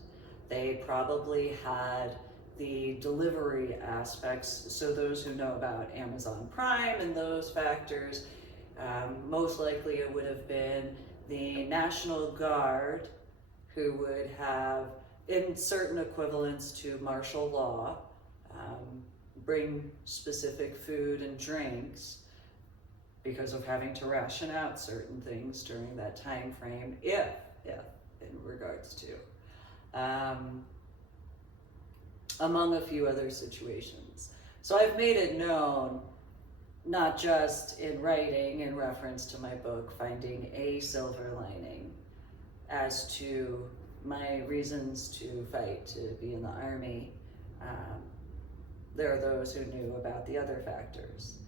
They probably had the delivery aspects, so those who know about Amazon Prime and those factors, most likely it would have been the National Guard, who would have, in certain equivalents to martial law, bring specific food and drinks because of having to ration out certain things during that time frame, if in regards to, among a few other situations. So I've made it known, not just in writing in reference to my book, Finding a Silver Lining, as to my reasons to fight to be in the Army. There are those who knew about the other factors.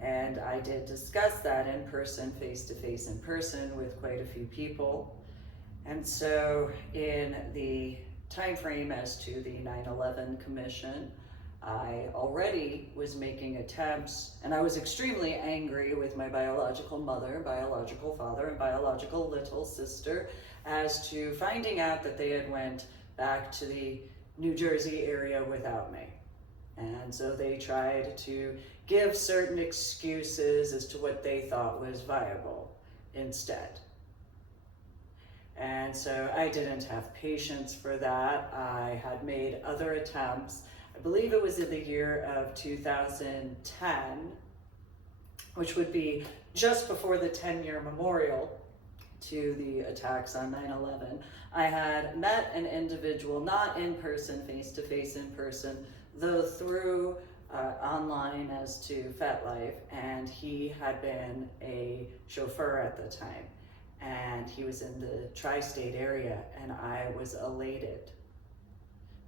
And I did discuss that in person, face-to-face in person with quite a few people. And so in the time frame as to the 9/11 Commission, I already was making attempts, and I was extremely angry with my biological mother, biological father, and biological little sister as to finding out that they had went back to the New Jersey area without me. And so they tried to give certain excuses as to what they thought was viable instead. And so I didn't have patience for that. I had made other attempts. I believe it was in the year of 2010 which would be just before the 10-year memorial to the attacks on 9/11, I had met an individual, not in person, face-to-face in person, though through online as to FetLife, and he had been a chauffeur at the time, and he was in the tri-state area, and I was elated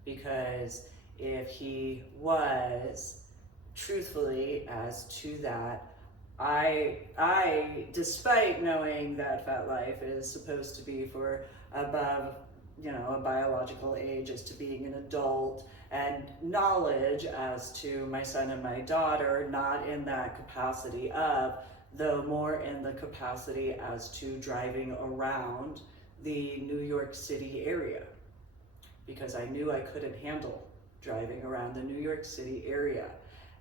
because if he was, truthfully, as to that, I, despite knowing that FetLife is supposed to be for above, a biological age as to being an adult, and knowledge as to my son and my daughter, not in that capacity of, though more in the capacity as to driving around the New York City area, because I knew I couldn't handle driving around the New York City area.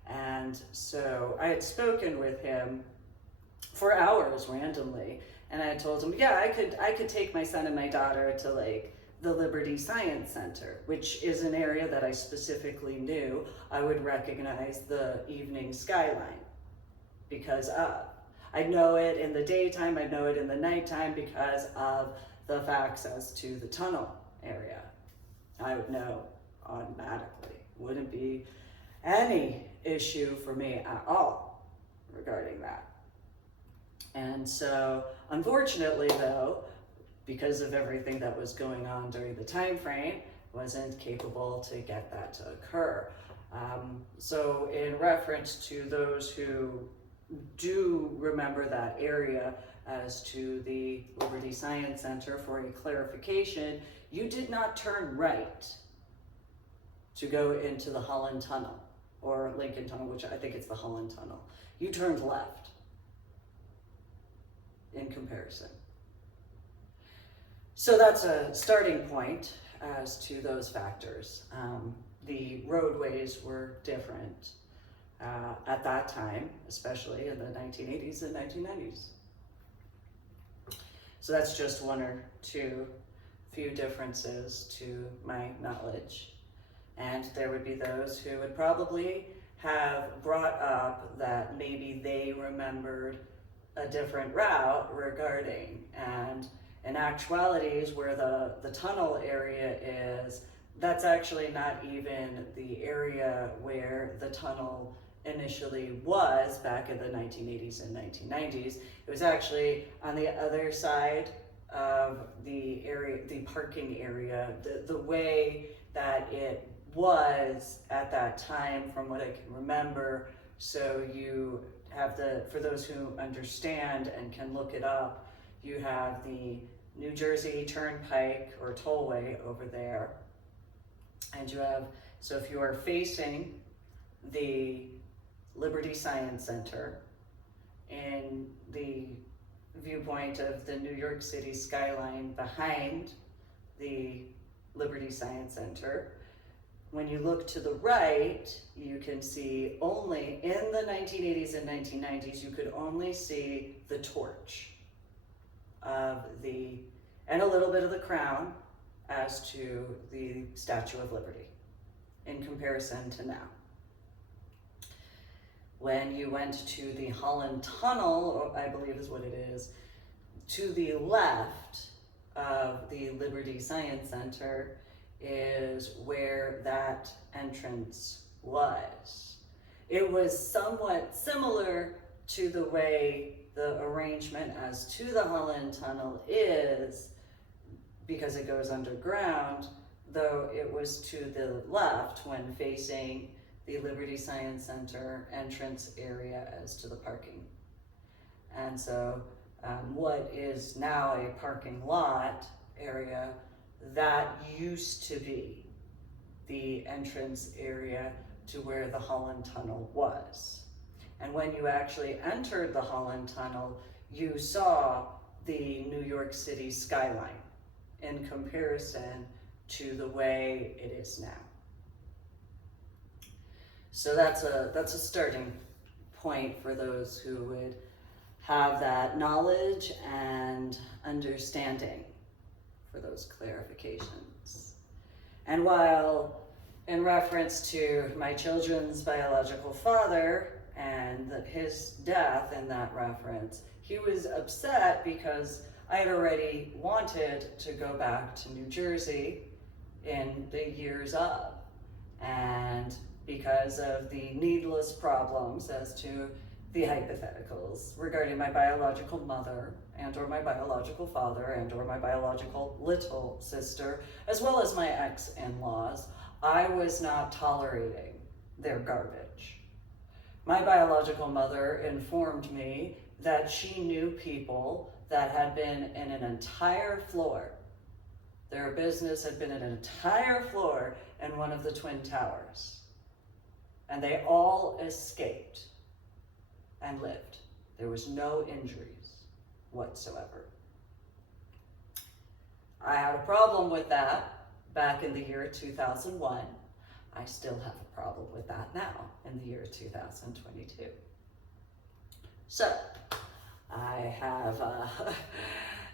And so I had spoken with him for hours randomly, and I had told him, yeah, I could take my son and my daughter to like the Liberty Science Center, which is an area that I specifically knew I would recognize the evening skyline because of. I'd know it in the daytime, I'd know it in the nighttime because of the facts as to the tunnel area. I would know automatically. Wouldn't be any issue for me at all regarding that. And so, unfortunately though, because of everything that was going on during the time frame, wasn't capable to get that to occur. So in reference to those who do remember that area as to the Liberty Science Center, for a clarification, you did not turn right to go into the Holland Tunnel or Lincoln Tunnel, which I think it's the Holland Tunnel. You turned left in comparison. So that's a starting point as to those factors. The roadways were different at that time, especially in the 1980s and 1990s. So that's just one or two few differences to my knowledge. And there would be those who would probably have brought up that maybe they remembered a different route regarding, and in actuality is where the tunnel area is, that's actually not even the area where the tunnel initially was back in the 1980s and 1990s. It was actually on the other side of the area, the parking area, the way that it was at that time from what I can remember. So you have for those who understand and can look it up, you have the New Jersey Turnpike or Tollway over there. And you have, so if you are facing the Liberty Science Center in the viewpoint of the New York City skyline behind the Liberty Science Center, when you look to the right, you can see only, in the 1980s and 1990s, you could only see the torch of and a little bit of the crown as to the Statue of Liberty in comparison to now. When you went to the Holland Tunnel, I believe is what it is, to the left of the Liberty Science Center is where that entrance was. It was somewhat similar to the way the arrangement as to the Holland Tunnel is, because it goes underground, though it was to the left when facing the Liberty Science Center entrance area as to the parking. And so what is now a parking lot area, that used to be the entrance area to where the Holland Tunnel was. And when you actually entered the Holland Tunnel, you saw the New York City skyline in comparison to the way it is now. So that's a starting point for those who would have that knowledge and understanding for those clarifications. And while in reference to my children's biological father and his death in that reference, he was upset because I had already wanted to go back to New Jersey in the years of, and because of the needless problems as to the hypotheticals regarding my biological mother and or my biological father and or my biological little sister, as well as my ex-in-laws, I was not tolerating their garbage. My biological mother informed me that she knew people that had been in an entire floor. Their business had been an entire floor in one of the Twin Towers. And they all escaped and lived. There was no injuries whatsoever. I had a problem with that back in the year 2001. I still have a problem with that now in the year 2022. So, I have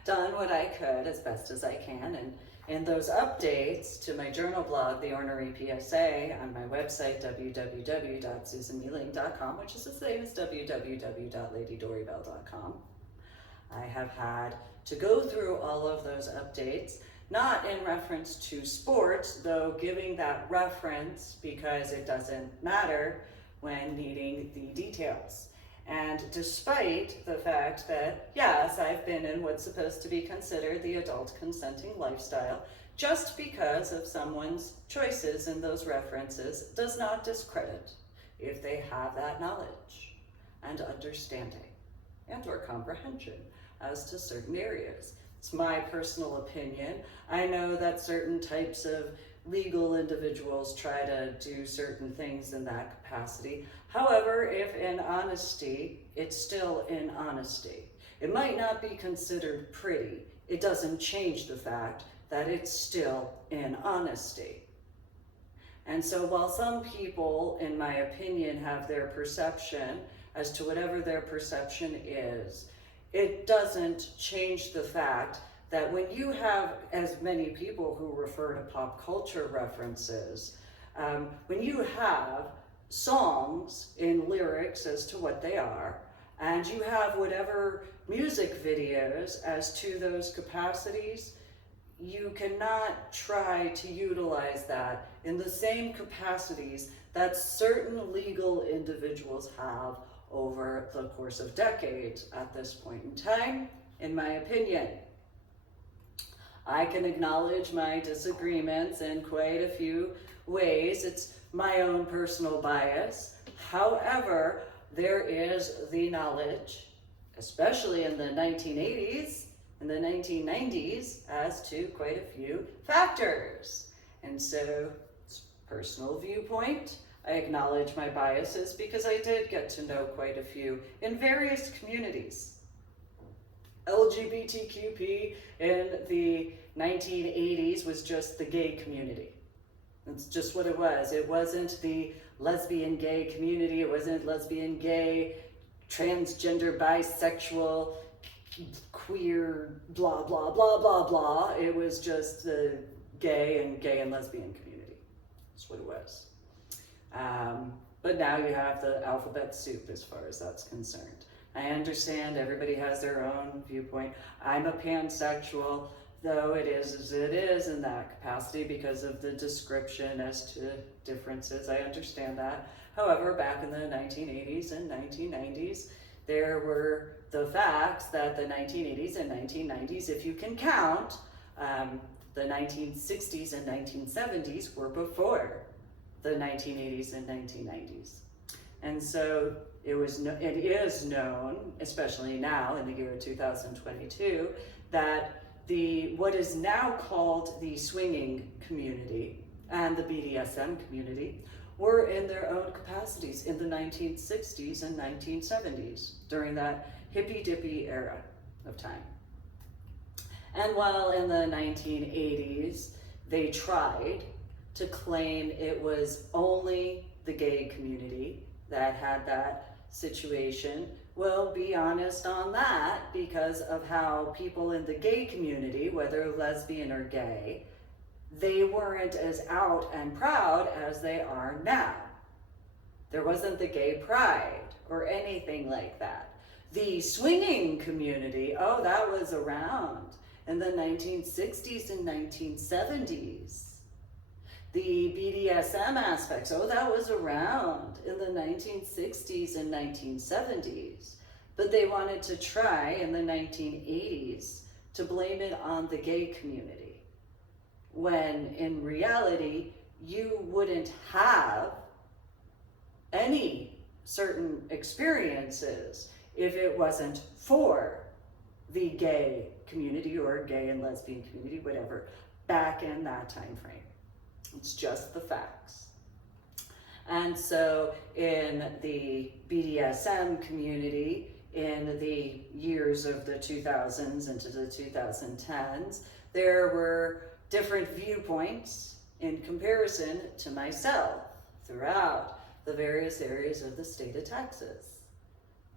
done what I could as best as I can, and in those updates to my journal blog, The Ornery PSA, on my website, www.susanmealing.com, which is the same as www.ladydoribell.com, I have had to go through all of those updates, not in reference to sports, though giving that reference because it doesn't matter when needing the details. And despite the fact that, yes, I've been in what's supposed to be considered the adult consenting lifestyle, just because of someone's choices in those references does not discredit if they have that knowledge and understanding and or comprehension as to certain areas. It's my personal opinion. I know that certain types of legal individuals try to do certain things in that capacity. However, if in honesty, it's still in honesty. It might not be considered pretty. It doesn't change the fact that it's still in honesty. And so while some people, in my opinion, have their perception as to whatever their perception is, it doesn't change the fact that when you have as many people who refer to pop culture references, when you have songs in lyrics as to what they are, and you have whatever music videos as to those capacities, you cannot try to utilize that in the same capacities that certain legal individuals have over the course of decades at this point in time, in my opinion. I can acknowledge my disagreements in quite a few ways. It's my own personal bias. However, there is the knowledge, especially in the 1980s and the 1990s, as to quite a few factors. And so, it's personal viewpoint. I acknowledge my biases because I did get to know quite a few in various communities. LGBTQP in the 1980s was just the gay community. That's just what it was. It wasn't the lesbian gay community. It wasn't lesbian gay, transgender, bisexual, queer, blah, blah, blah, blah, blah. It was just the gay and lesbian community. That's what it was. But now you have the alphabet soup as far as that's concerned. I understand everybody has their own viewpoint. I'm a pansexual, though it is as it is in that capacity because of the description as to differences. I understand that. However, back in the 1980s and 1990s, there were the facts that the 1980s and 1990s, if you can count, the 1960s and 1970s were before the 1980s and 1990s. And so it is known, especially now in the year 2022, that what is now called the swinging community and the BDSM community were in their own capacities in the 1960s and 1970s during that hippy-dippy era of time. And while in the 1980s they tried to claim it was only the gay community that had that situation, well, be honest on that because of how people in the gay community, whether lesbian or gay, they weren't as out and proud as they are now. There wasn't the gay pride or anything like that. The swinging community, oh, that was around in the 1960s and 1970s. The BDSM aspects, oh, that was around in the 1960s and 1970s. But they wanted to try in the 1980s to blame it on the gay community, when in reality, you wouldn't have any certain experiences if it wasn't for the gay community or gay and lesbian community, whatever, back in that time frame. It's just the facts. And so in the BDSM community, in the years of the 2000s into the 2010s, there were different viewpoints in comparison to myself throughout the various areas of the state of Texas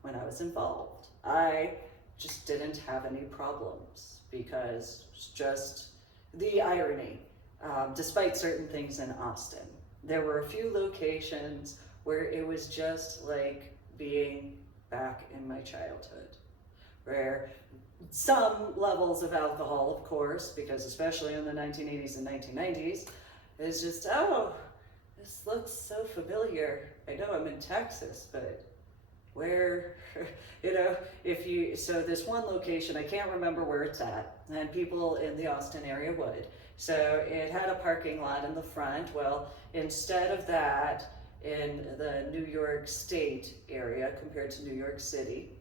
when I was involved. I just didn't have any problems because it's just the irony. Despite certain things in Austin, there were a few locations where it was just like being back in my childhood, where some levels of alcohol, of course, because especially in the 1980s and 1990s, it's just, oh, this looks so familiar. I know I'm in Texas, but where, so this one location, I can't remember where it's at, and people in the Austin area would. So it had a parking lot in the front. Well, instead of that, in the New York State area compared to New York City,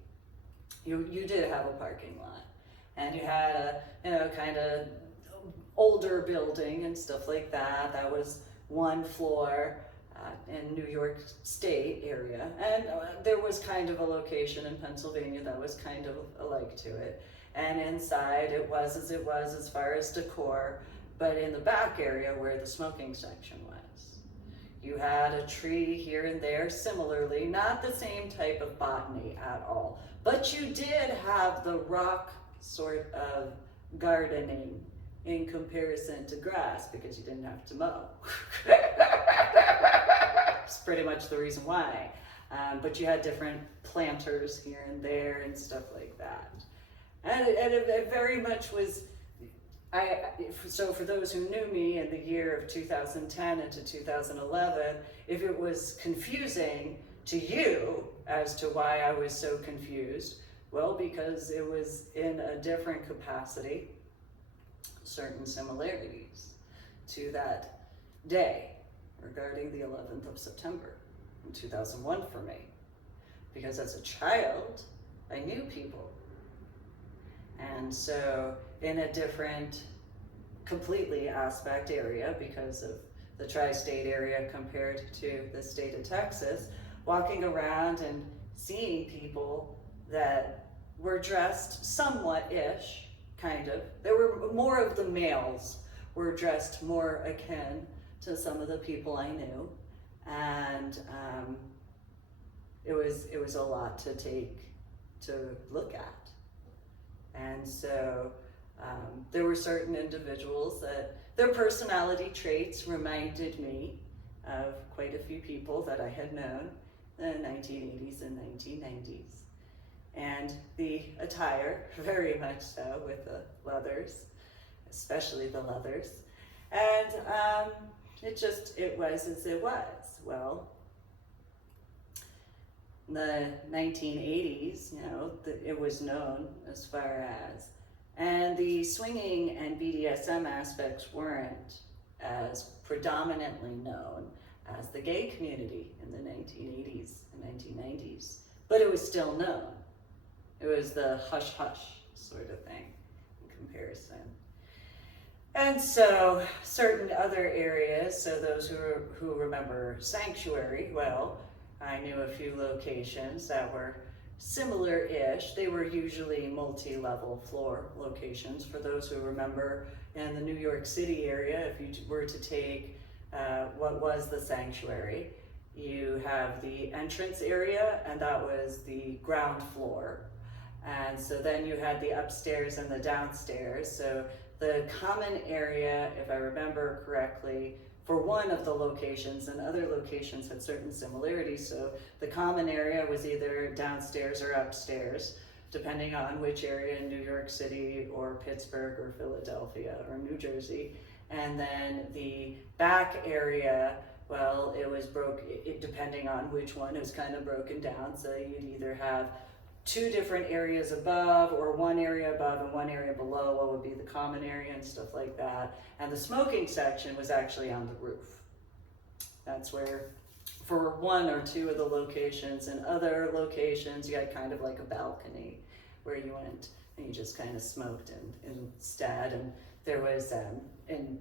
you did have a parking lot, and you had a kind of older building and stuff like that. That was one floor in New York State area, and there was kind of a location in Pennsylvania that was kind of alike to it. And inside it was as far as decor, but in the back area where the smoking section was, you had a tree here and there, similarly, not the same type of botany at all, but you did have the rock sort of gardening in comparison to grass because you didn't have to mow. It's pretty much the reason why. But you had different planters here and there and stuff like that. And it very much was, so for those who knew me in the year of 2010 into 2011, if it was confusing to you as to why I was so confused, well, because it was in a different capacity, certain similarities to that day regarding the 11th of September in 2001 for me. Because as a child, I knew people. And so in a different, completely aspect area because of the tri-state area compared to the state of Texas, walking around and seeing people that were dressed somewhat-ish, kind of. There were more of the males were dressed more akin to some of the people I knew. And it was a lot to look at. And so there were certain individuals that their personality traits reminded me of quite a few people that I had known in the 1980s and 1990s. And the attire, very much so, with the leathers, especially the leathers. And it was as it was. Well, in the 1980s, it was known as far as, and the swinging and BDSM aspects weren't as predominantly known as the gay community in the 1980s and 1990s, but it was still known. It was the hush-hush sort of thing in comparison. And so certain other areas, so those who remember Sanctuary, well, I knew a few locations that were similar-ish. They were usually multi-level floor locations. For those who remember in the New York City area, if you were to take what was the Sanctuary, you have the entrance area, and that was the ground floor. And so then you had the upstairs and the downstairs. So the common area, if I remember correctly, for one of the locations, and other locations had certain similarities. So the common area was either downstairs or upstairs, depending on which area in New York City or Pittsburgh or Philadelphia or New Jersey. And then the back area, well, it was depending on which one, it was kind of broken down. So you'd either have two different areas above, or one area above and one area below what would be the common area and stuff like that. And the smoking section was actually on the roof. That's where, for one or two of the locations, and other locations you had kind of like a balcony where you went and you just kind of smoked instead. And there was,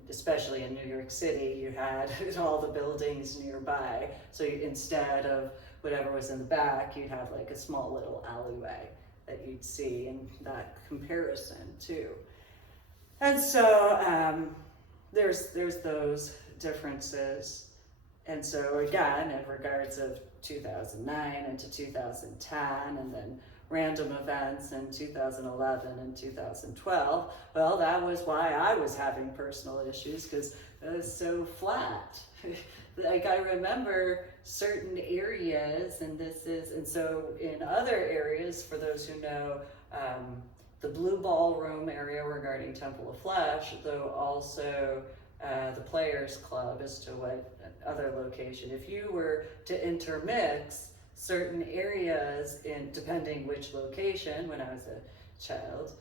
especially in New York City, you had all the buildings nearby. So instead of whatever was in the back, you'd have like a small little alleyway that you'd see in that comparison too. And so there's those differences. And so again, in regards of 2009 into 2010, and then random events in 2011 and 2012, well, that was why I was having personal issues, because it was so flat. Like, I remember certain areas, and so in other areas, for those who know, the Blue Ballroom area regarding Temple of Flesh, though also the Players Club as to what other location. If you were to intermix certain areas depending which location, when I was a child,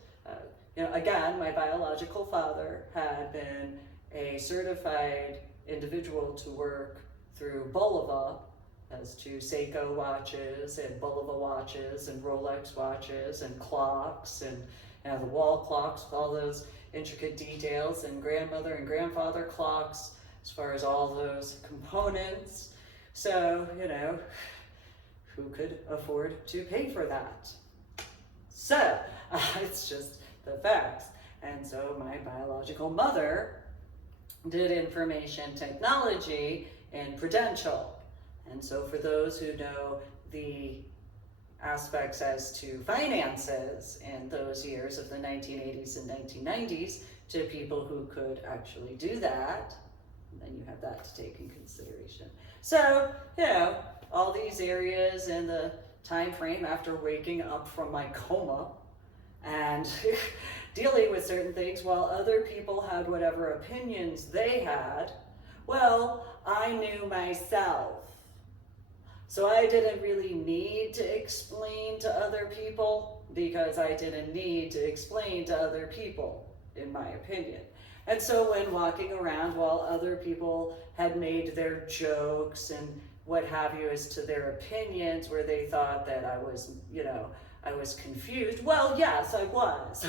again, my biological father had been a certified individual to work through Bulova, as to Seiko watches and Bulova watches and Rolex watches and clocks and the wall clocks with all those intricate details, and grandmother and grandfather clocks as far as all those components. So, who could afford to pay for that? So, it's just the facts. And so my biological mother did information technology and Prudential. And so for those who know the aspects as to finances in those years of the 1980s and 1990s, to people who could actually do that, and then you have that to take in consideration. So, all these areas in the time frame after waking up from my coma and dealing with certain things, while other people had whatever opinions they had, well, I knew myself. So I didn't really need to explain to other people, because I didn't need to explain to other people, in my opinion. And so when walking around while other people had made their jokes and what have you as to their opinions, where they thought that I was confused. Well, yes, I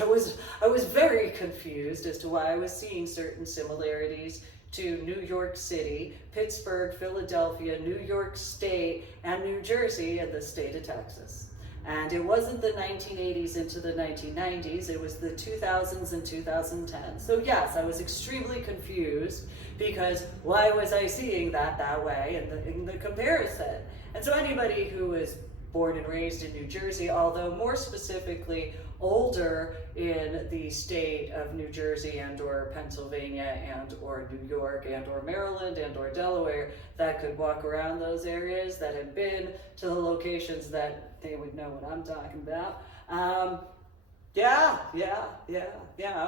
was. I was very confused as to why I was seeing certain similarities to New York City, Pittsburgh, Philadelphia, New York State, and New Jersey, and the state of Texas. And it wasn't the 1980s into the 1990s, it was the 2000s and 2010s. So yes, I was extremely confused, because why was I seeing that way in the comparison? And so anybody who was born and raised in New Jersey, although more specifically older in the state of New Jersey and or Pennsylvania and or New York and or Maryland and or Delaware, that could walk around those areas, that had been to the locations, that they would know what I'm talking about. I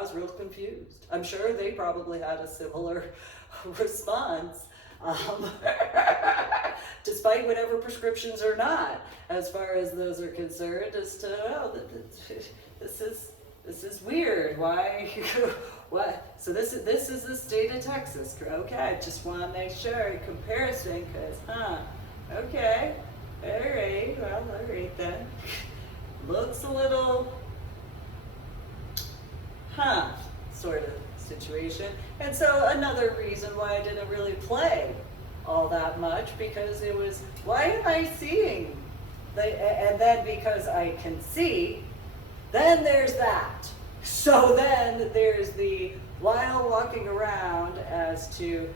was real confused. I'm sure they probably had a similar response, despite whatever prescriptions or not, as far as those are concerned, as to, this is weird. Why? What? So this is the state of Texas. Okay, I just want to make sure in comparison, because, okay, all right then. Looks a little, sort of situation. And so another reason why I didn't really play all that much, because it was, why am I seeing? And then because I can see, then there's that. So then there's the, while walking around, as to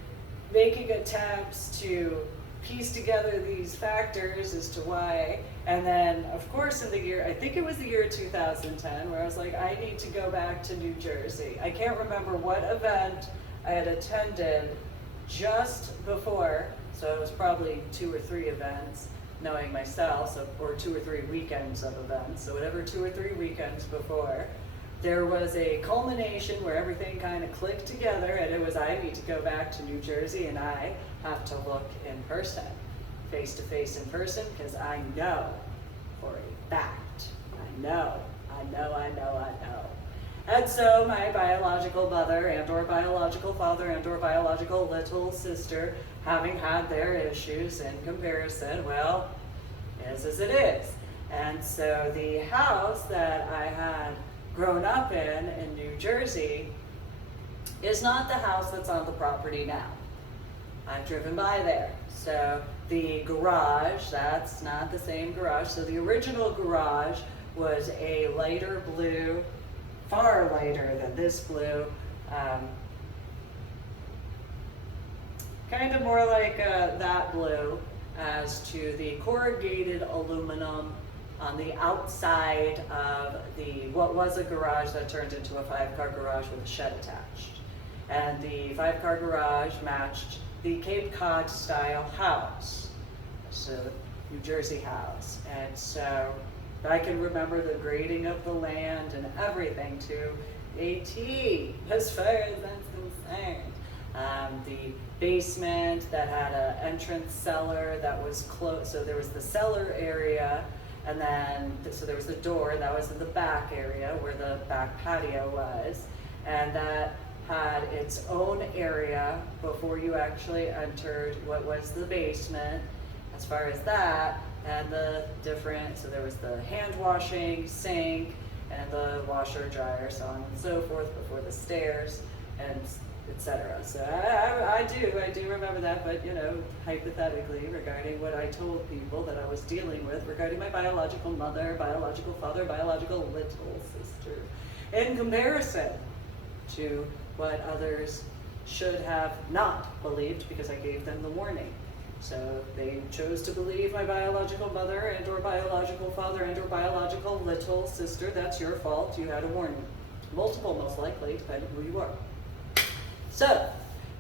making attempts to piece together these factors as to why. And then, of course, in the year, I think it was the year 2010, where I was like, I need to go back to New Jersey. I can't remember what event I had attended just before, so it was probably 2 or 3 events, knowing myself, so, or 2 or 3 weekends of events, so whatever 2 or 3 weekends before, there was a culmination where everything kind of clicked together, and it was, I need to go back to New Jersey and I have to look in person, face to face in person, because I know for a fact, I know. And so my biological mother and or biological father and or biological little sister, having had their issues in comparison, well, is as it is. And so the house that I had grown up in New Jersey is not the house that's on the property now. I've driven by there. So the garage, that's not the same garage. So the original garage was a lighter blue, far lighter than this blue, kind of more like that blue as to the corrugated aluminum on the outside of the, what was a garage that turned into a 5-car garage with a shed attached. And the 5-car garage matched the Cape Cod style house, so New Jersey house. And so I can remember the grading of the land and everything to a T, as far as that's concerned. The basement that had an entrance cellar that was closed, so there was the cellar area, and then, so there was the door that was in the back area where the back patio was, and that had its own area before you actually entered what was the basement, as far as that, and the different, so there was the hand washing sink and the washer dryer, so on and so forth before the stairs, and etc. So I do remember that, but you know, hypothetically, regarding what I told people that I was dealing with regarding my biological mother, biological father, biological little sister, in comparison to what others should have not believed, because I gave them the warning. So they chose to believe my biological mother and or biological father and or biological little sister. That's your fault. You had a warning. Multiple, most likely, depending who you are. So,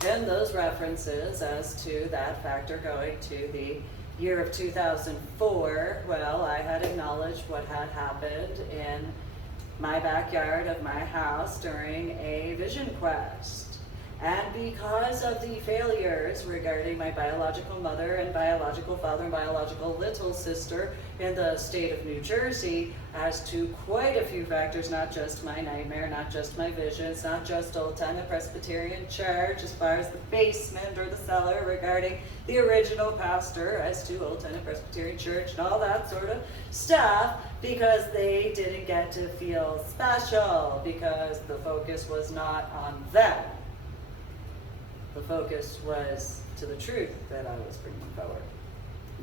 in those references as to that factor going to the year of 2004, well, I had acknowledged what had happened in my backyard of my house during a vision quest. And because of the failures regarding my biological mother and biological father and biological little sister in the state of New Jersey, as to quite a few factors, not just my nightmare, not just my visions, not just Old Time Presbyterian Church as far as the basement or the cellar regarding the original pastor as to Old Time Presbyterian Church and all that sort of stuff, because they didn't get to feel special, because the focus was not on them. The focus was to the truth that I was bringing forward.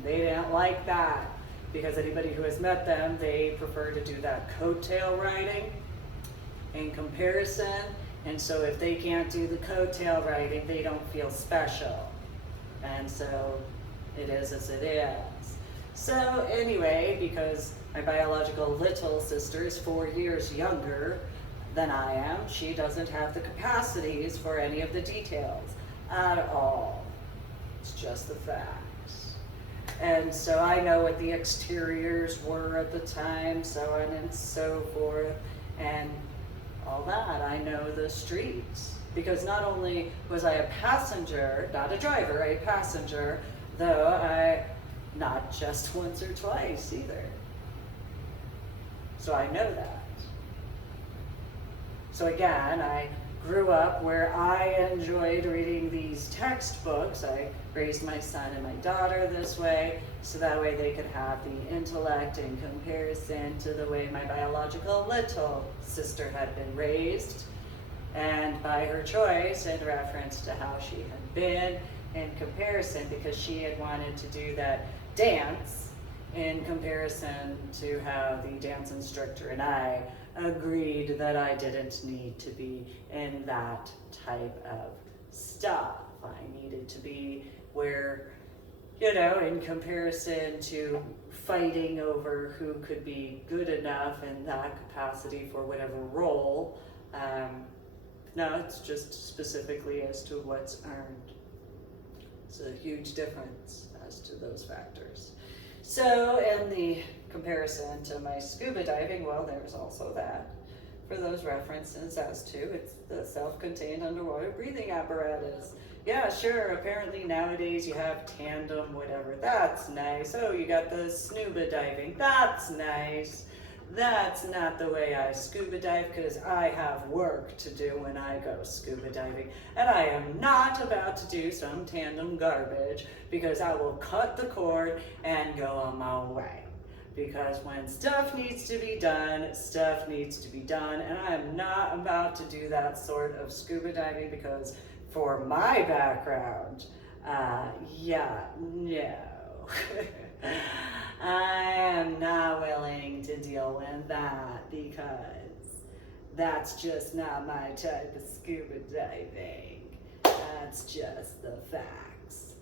They didn't like that, because anybody who has met them, they prefer to do that coattail riding in comparison. And so if they can't do the coattail riding, they don't feel special. And so it is as it is. So anyway, because my biological little sister is 4 years younger than I am, she doesn't have the capacities for any of the details at all. It's just the facts. And so I know what the exteriors were at the time, so on and so forth, and all that. I know the streets, because not only was I a passenger, not a driver, a passenger, though I, not just once or twice either. So I know that. So again, I grew up where I enjoyed reading these textbooks. I raised my son and my daughter this way, so that way they could have the intellect in comparison to the way my biological little sister had been raised, and by her choice in reference to how she had been in comparison, because she had wanted to do that dance in comparison to how the dance instructor and I agreed that I didn't need to be in that type of stuff. I needed to be where, you know, in comparison to fighting over who could be good enough in that capacity for whatever role. No, it's just specifically as to what's earned. It's a huge difference as to those factors. So in the comparison to my scuba diving, well, there's also that for those references as to it's the self-contained underwater breathing apparatus. Yeah, sure, apparently nowadays you have tandem, whatever, that's nice. Oh, you got the scuba diving, that's nice. That's not the way I scuba dive because I have work to do when I go scuba diving. And I am not about to do some tandem garbage because I will cut the cord and go on my way. Because when stuff needs to be done, stuff needs to be done. And I am not about to do that sort of scuba diving because for my background, yeah, no. I am not willing to deal with that because that's just not my type of scuba diving. That's just the facts.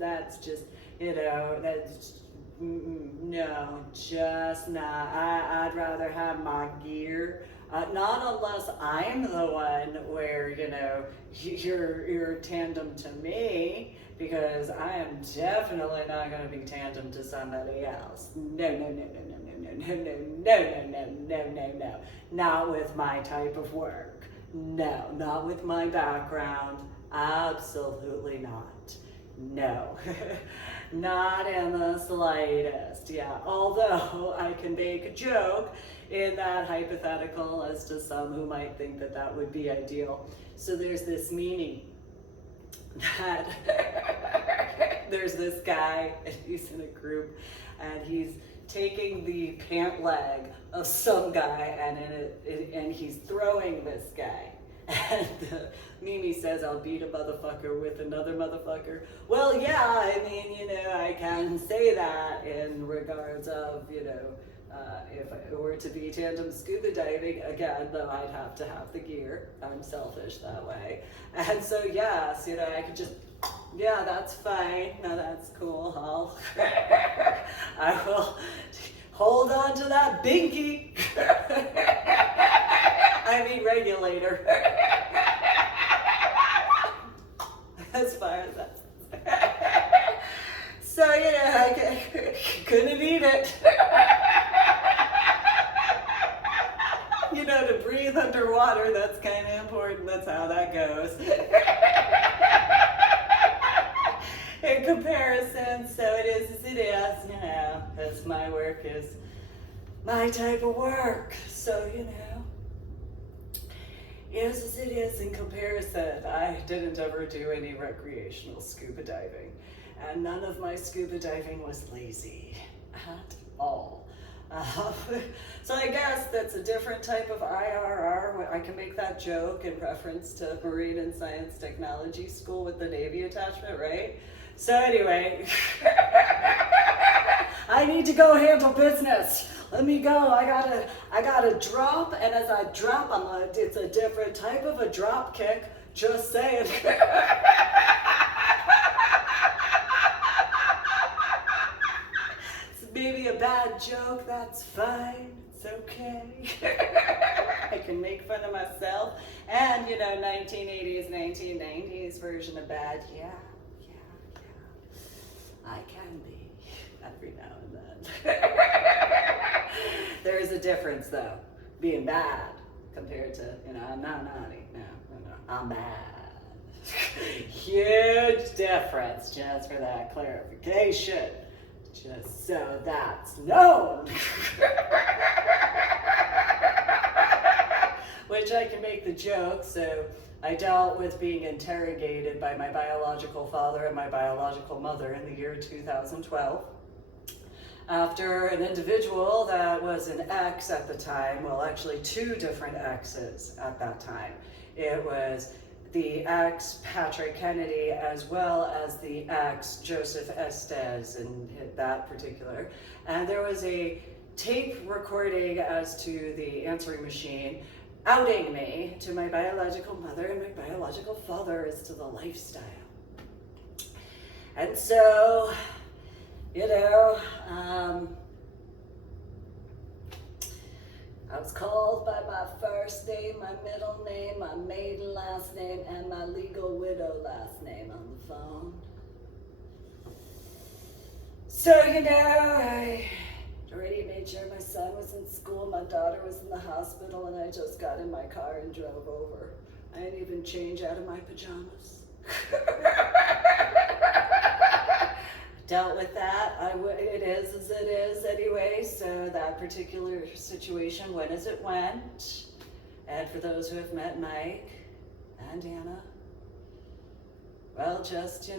That's just, that's, no, just not. I'd rather have my gear. Not unless I'm the one where, you're tandem to me, because I am definitely not going to be tandem to somebody else. No. Not with my type of work. No, not with my background. Absolutely not. No. Not in the slightest. Yeah, although I can make a joke in that hypothetical as to some who might think that that would be ideal. So there's this meaning that there's this guy and he's in a group and he's taking the pant leg of some guy and he's throwing this guy. And Mimi says, I'll beat a motherfucker with another motherfucker. Well, yeah, I mean, I can say that in regards of, if I were to be tandem scuba diving, again, though I'd have to have the gear. I'm selfish that way. And so, yes, I could just, yeah, that's fine. No, that's cool. I will hold on to that binky. I mean regulator. As far as that. So, I couldn't eat it. To breathe underwater, that's kind of important. That's how that goes. In comparison, so it is as it is, because my work is my type of work. So, is as it is in comparison. I didn't ever do any recreational scuba diving, and none of my scuba diving was lazy at all. So I guess that's a different type of IRR. I can make that joke in reference to Marine and Science Technology School with the Navy attachment, right? So anyway, I need to go handle business. Let me go. I gotta drop, and as I drop, it's a different type of a drop kick. Just saying. It's maybe a bad joke. That's fine. It's okay. I can make fun of myself, and 1980s, 1990s version of bad. Yeah. I can be every now and then. There is a difference, though, being bad compared to, I'm not naughty. No, I'm bad. Huge difference, just for that clarification. Just so that's known. Which I can make the joke, so I dealt with being interrogated by my biological father and my biological mother in the year 2012. After an individual that was an ex at the time, well, actually two different exes at that time. It was the ex Patrick Kennedy as well as the ex Joseph Estes in that particular. And there was a tape recording as to the answering machine outing me to my biological mother and my biological father as to the lifestyle. And so, I was called by my first name, my middle name, my maiden last name, and my legal widow last name on the phone. So, I already made sure my son was in school, my daughter was in the hospital, and I just got in my car and drove over. I didn't even change out of my pajamas. Dealt with that. It is as it is anyway, so that particular situation went as it went. And for those who have met Mike and Anna, well, just,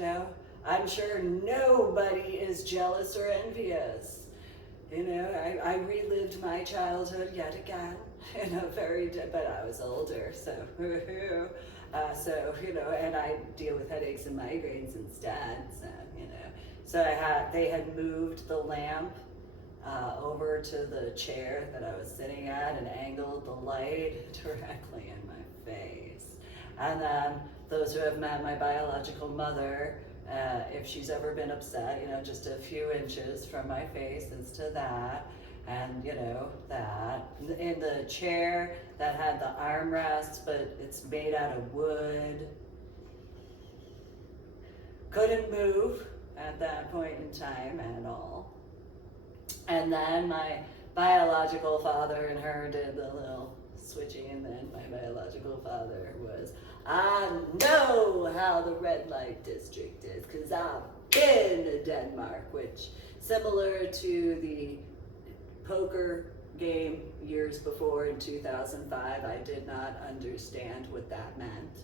I'm sure nobody is jealous or envious. I relived my childhood yet again but I was older, so, and I deal with headaches and migraines instead, so they had moved the lamp over to the chair that I was sitting at and angled the light directly in my face. And then those who have met my biological mother, if she's ever been upset, just a few inches from my face as to that. And that in the chair that had the armrests, but it's made out of wood. Couldn't move at that point in time at all. And then my biological father and her did the little switching, and then my biological father was, I know how the red light district is, because I've been to Denmark, which, similar to the poker game years before in 2005, I did not understand what that meant.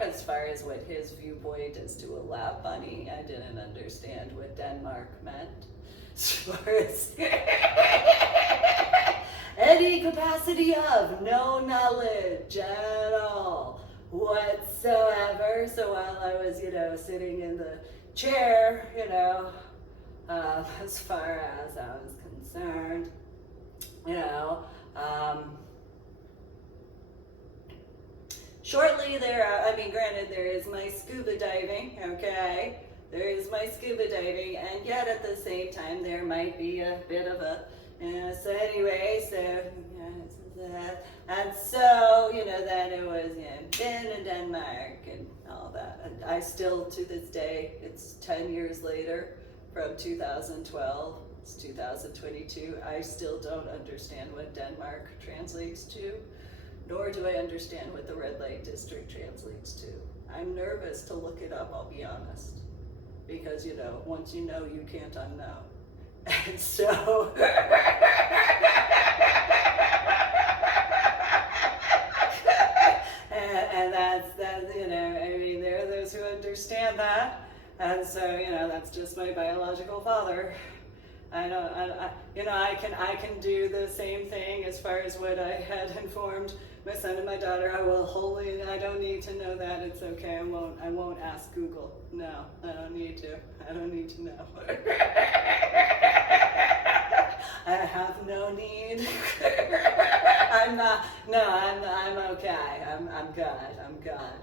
As far as what his viewpoint is to allow money, I didn't understand what Denmark meant. As far as any capacity of no knowledge at all whatsoever. So while I was, sitting in the chair, as far as I was concerned, shortly there, granted, there is my scuba diving, okay? There is my scuba diving, and yet at the same time, there might be a bit of a, so anyway, and so, then it was, been in Denmark and all that. And I still, to this day, it's 10 years later, from 2012, it's 2022, I still don't understand what Denmark translates to, nor do I understand what the red light district translates to. I'm nervous to look it up, I'll be honest, because, once you know, you can't unknow. And so, and that's there are those who understand that. And so, that's just my biological father. I can do the same thing as far as what I had informed my son and my daughter. I don't need to know that. It's okay. I won't ask Google. No, I don't need to know. I have no need. I'm okay. I'm good.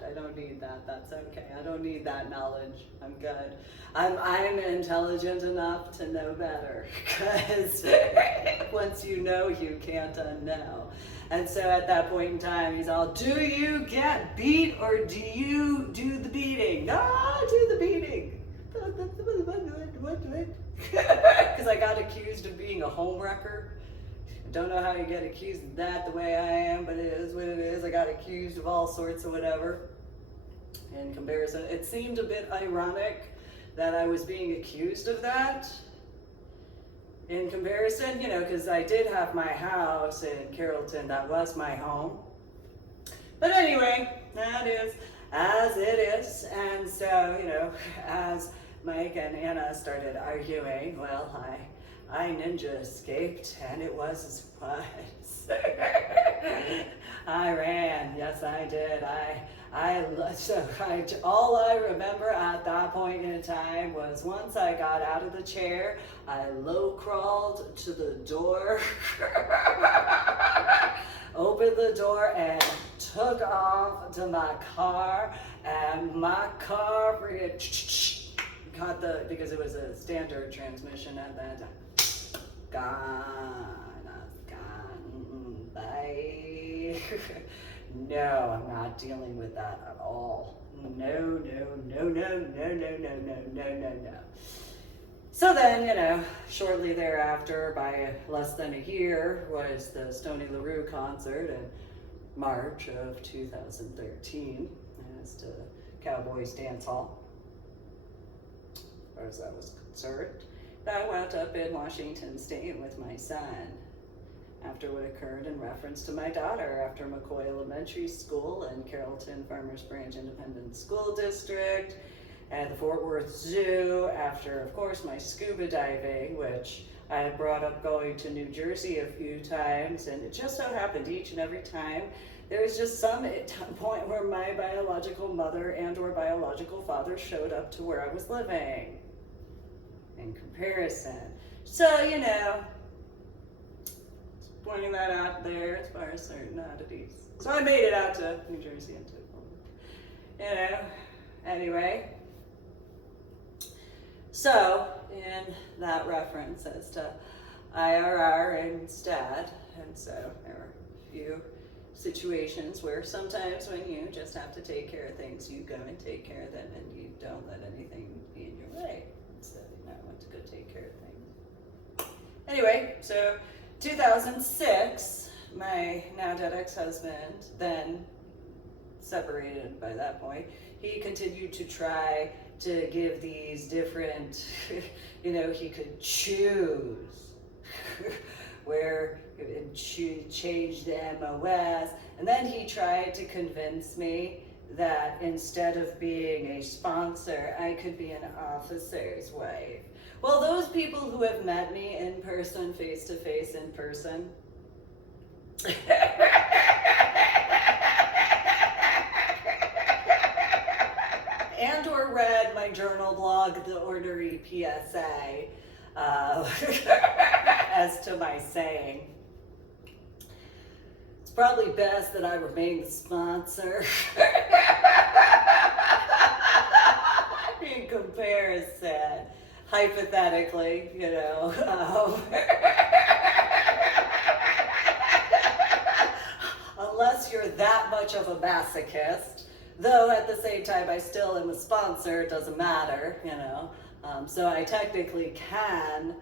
I don't need that. That's okay. I don't need that knowledge. I'm good. I'm intelligent enough to know better, because once you know, you can't unknow. And so at that point in time, he's all, do you get beat or do you do the beating? No, I do the beating. Because I got accused of being a homewrecker. Don't know how you get accused of that the way I am, but it is what it is. I got accused of all sorts of whatever. In comparison, it seemed a bit ironic that I was being accused of that. In comparison, because I did have my house in Carrollton, that was my home. But anyway, that is as it is. And so, as Mike and Anna started arguing, well, I ninja escaped, and it was as it was. I ran, yes I did. All I remember at that point in time was once I got out of the chair, I low crawled to the door, opened the door, and took off to my car, and my car got because it was a standard transmission at that time. Gone. Bye. No, I'm not dealing with that at all. No, no, no, no, no, no, no, no, no, no, no. So then, you know, shortly thereafter, by less than a year, was the Stoney LaRue concert in March of 2013 as to Cowboys Dance Hall, as far as that was concerned. I wound up in Washington State with my son after what occurred in reference to my daughter after McCoy Elementary School and Carrollton Farmers Branch Independent School District, at the Fort Worth Zoo after, of course, my scuba diving, which I had brought up going to New Jersey a few times, and it just so happened each and every time there was just some point where my biological mother and or biological father showed up to where I was living in comparison. So, you know, pointing that out there as far as certain oddities. So I made it out to New Jersey and to, you know, anyway. So, in that reference as to IRR instead, and so there were a few situations where sometimes when you just have to take care of things, you go and take care of them and you don't let anything be in your way. So, you know, I went to go take care of things. Anyway, so 2006, my now dead ex-husband, then separated by that point, he continued to try to give these different, you know, he could choose where he would change the MOS, and then he tried to convince me that instead of being a sponsor, I could be an officer's wife. Well, those people who have met me in person, face to face in person, and or read my journal blog, The Ornery PSA, as to my saying, it's probably best that I remain the sponsor in comparison, hypothetically, you know. Unless you're that much of a masochist, though at the same time I still am a sponsor, it doesn't matter, you know. So I technically can,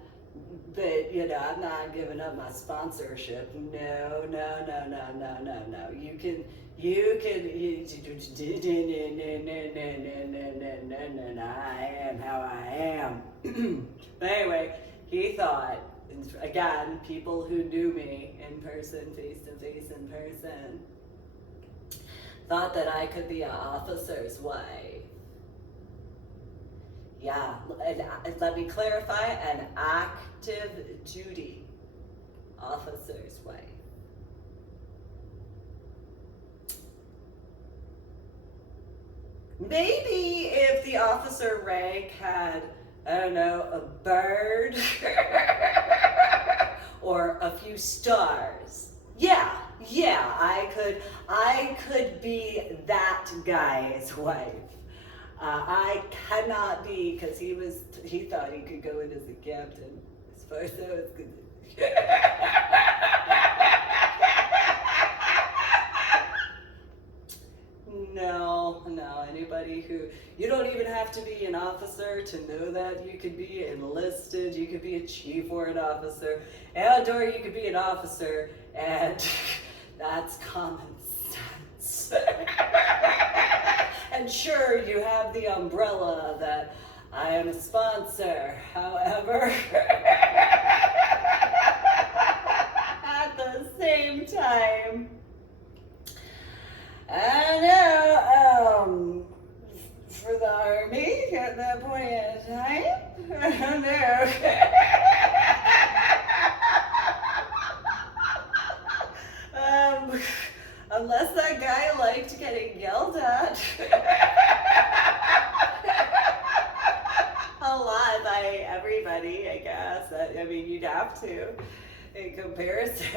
but you know, I'm not giving up my sponsorship. No, no, no, no, no, no, no. You can, I am how I am. But anyway, he thought, again, people who knew me in person, face to face in person, thought that I could be an officer's wife. Yeah, and let me clarify, an active duty officer's wife. Maybe if the officer rank had, I don't know, a bird or a few stars. Yeah, I could be that guy's wife. I cannot be, because he thought he could go in as a captain, as far as I was concerned. No, anybody who, you don't even have to be an officer to know that. You could be enlisted, you could be a chief warrant officer, and or you could be an officer, and that's common sense. And sure, you have the umbrella that I am a sponsor, however, at the same time, I know, for the Army at that point in time, I don't know. Unless that guy liked getting yelled at a lot by everybody, I guess. I mean, you'd have to, in comparison.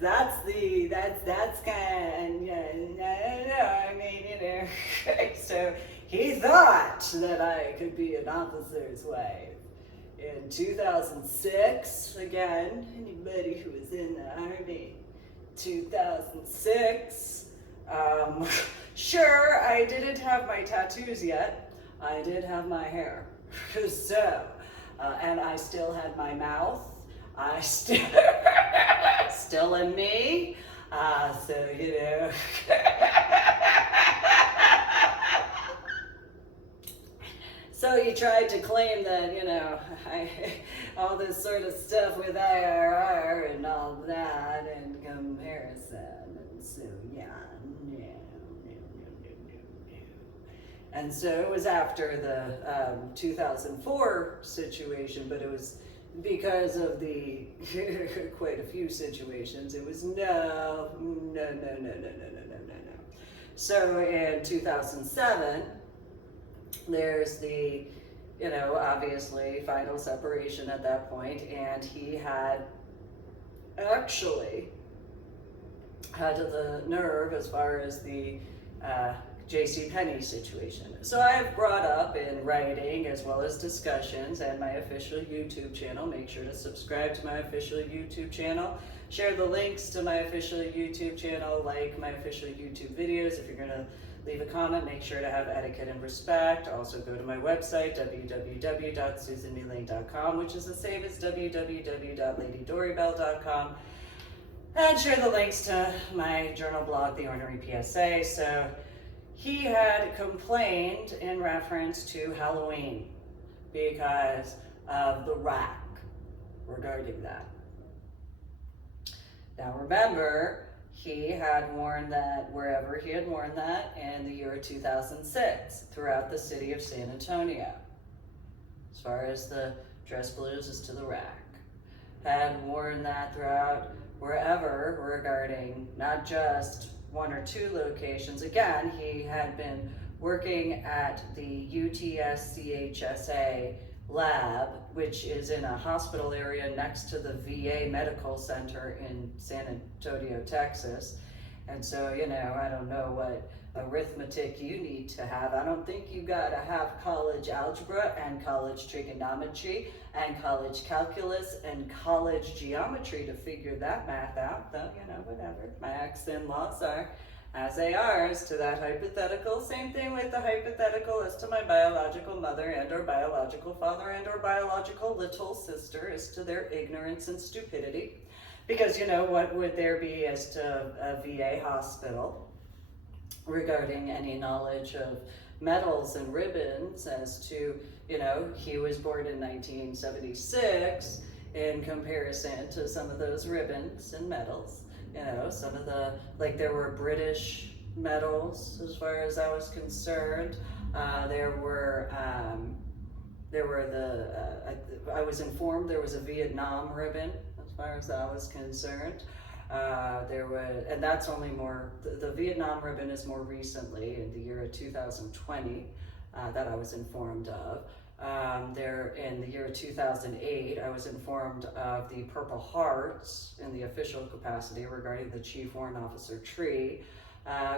That's kind of, I mean, you know. So he thought that I could be an officer's wife. in 2006, again, anybody who was in the Army, 2006, sure, I didn't have my tattoos yet. I did have my hair. So, and I still had my mouth. I still, still in me. So, you know. So you tried to claim that, you know, all this sort of stuff with IRR and all that and comparison. And so, yeah, no. And so it was after the 2004 situation, but it was because of the quite a few situations. It was no. So in 2007, there's the, you know, obviously final separation at that point, and he had actually had the nerve as far as the JCPenney situation. So I've brought up in writing as well as discussions and my official YouTube channel. Make sure to subscribe to my official YouTube channel. Share the links to my official YouTube channel, like my official YouTube videos. If you're gonna leave a comment, make sure to have etiquette and respect. Also go to my website, www.susanmulane.com, which is the same as www.ladydorybell.com. And share the links to my journal blog, The Ornery PSA. So he had complained in reference to Halloween because of the rack regarding that. Now remember, he had worn that wherever he had worn that in the year 2006 throughout the city of San Antonio. As far as the dress blues is to the rack. Had worn that throughout wherever regarding not just one or two locations. Again, he had been working at the UTSCHSA lab, which is in a hospital area next to the VA Medical Center in San Antonio, Texas. And so, you know, I don't know what arithmetic you need to have. I don't think you gotta have college algebra and college trigonometry and college calculus and college geometry to figure that math out, though, you know, whatever. Max and laws are as they are as to that hypothetical. Same thing with the hypothetical as to my biological mother and or biological father and or biological little sister as to their ignorance and stupidity. Because, you know, what would there be as to a VA hospital regarding any knowledge of medals and ribbons as to, you know, he was born in 1976 in comparison to some of those ribbons and medals. You know, some of the, like there were British medals as far as I was concerned. There were I was informed there was a Vietnam ribbon as far as I was concerned. There was, and that's only more, the Vietnam ribbon is more recently in the year of 2020 that I was informed of. There in the year 2008, I was informed of the Purple Hearts in the official capacity regarding the Chief Warrant Officer tree.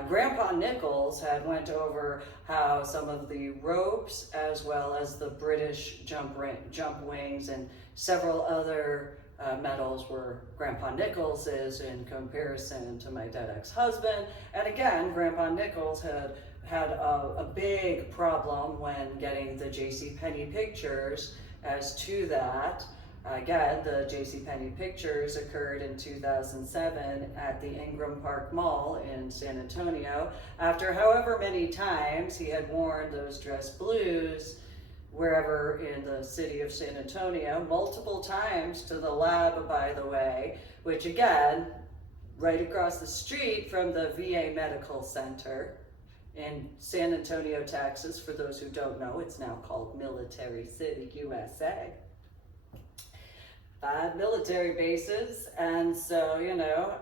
Grandpa Nichols had went over how some of the ropes as well as the British jump wings and several other medals were Grandpa Nichols's in comparison to my dead ex-husband. And again, Grandpa Nichols had a big problem when getting the JCPenney pictures as to that. Again, the JCPenney pictures occurred in 2007 at the Ingram Park Mall in San Antonio. After however many times he had worn those dress blues wherever in the city of San Antonio, multiple times to the lab, by the way, which again, right across the street from the VA Medical Center in San Antonio, Texas. For those who don't know, it's now called Military City, USA. 5 military bases, and so, you know,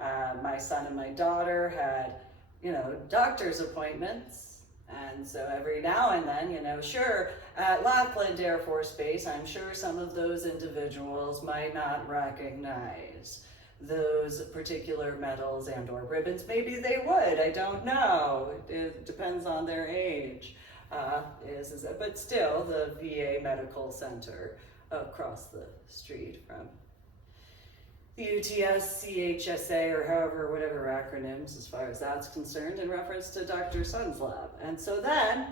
my son and my daughter had, you know, doctor's appointments. And so every now and then, you know, sure, at Lackland Air Force Base, I'm sure some of those individuals might not recognize those particular medals and or ribbons. Maybe they would, I don't know. It depends on their age. But still, the VA Medical Center across the street from the UTS, CHSA, or however, whatever acronyms as far as that's concerned, in reference to Dr. Sun's lab. And so then,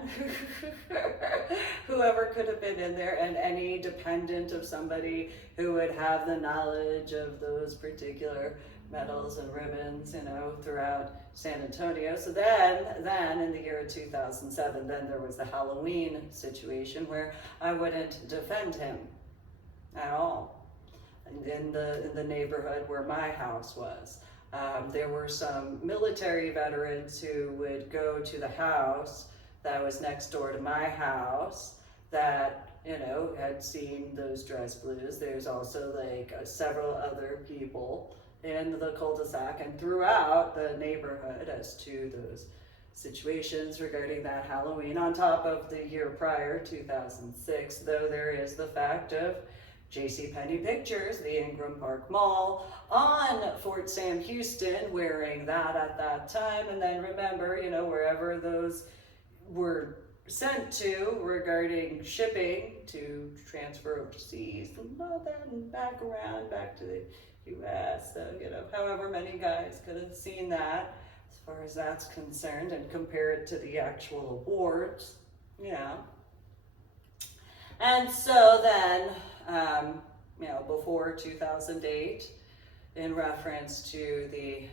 whoever could have been in there, and any dependent of somebody who would have the knowledge of those particular medals and ribbons, you know, throughout San Antonio. So then in the year 2007, then there was the Halloween situation where I wouldn't defend him at all. In the neighborhood where my house was. There were some military veterans who would go to the house that was next door to my house that, you know, had seen those dress blues. There's also like several other people in the cul-de-sac and throughout the neighborhood as to those situations regarding that Halloween, on top of the year prior, 2006, though there is the fact of JCPenney pictures, the Ingram Park Mall on Fort Sam Houston, wearing that at that time. And then remember, you know, wherever those were sent to regarding shipping to transfer overseas and all that, and back around, back to the US. So, you know, however many guys could have seen that as far as that's concerned, and compare it to the actual awards, you know. And so then, you know, before 2008, in reference to the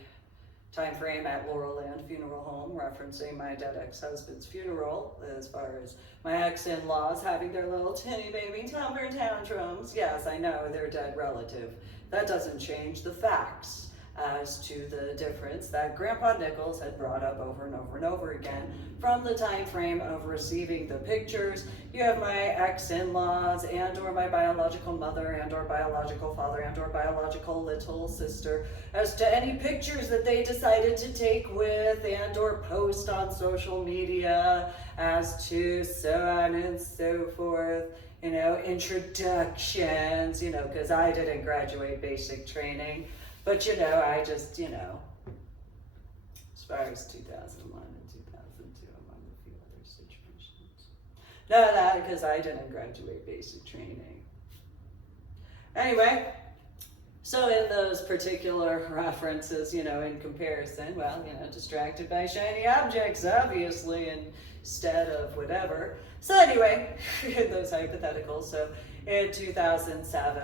time frame at Laurel Land Funeral Home, referencing my dead ex-husband's funeral, as far as my ex-in-laws having their little tinny baby temper tantrums. Yes, I know, they're dead relative. That doesn't change the facts as to the difference that Grandpa Nichols had brought up over and over and over again from the time frame of receiving the pictures. You have my ex-in-laws and or my biological mother and or biological father and or biological little sister as to any pictures that they decided to take with and or post on social media, as to so on and so forth. You know, introductions, you know, because I didn't graduate basic training. But, you know, I just, you know, as far as 2001 and 2002, among a few other situations. No, that because I didn't graduate basic training. Anyway, so in those particular references, you know, in comparison, well, you know, distracted by shiny objects, obviously, instead of whatever. So anyway, in those hypotheticals, so in 2007,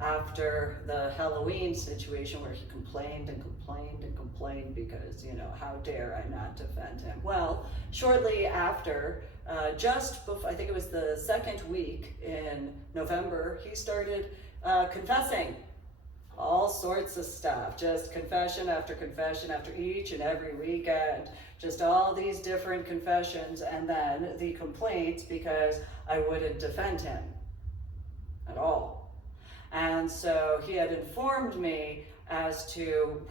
after the Halloween situation where he complained and complained and complained because, you know, how dare I not defend him? Well, shortly after, just before, I think it was the second week in November, he started confessing all sorts of stuff, just confession after each and every weekend, just all these different confessions, and then the complaints because I wouldn't defend him at all. And so he had informed me as to,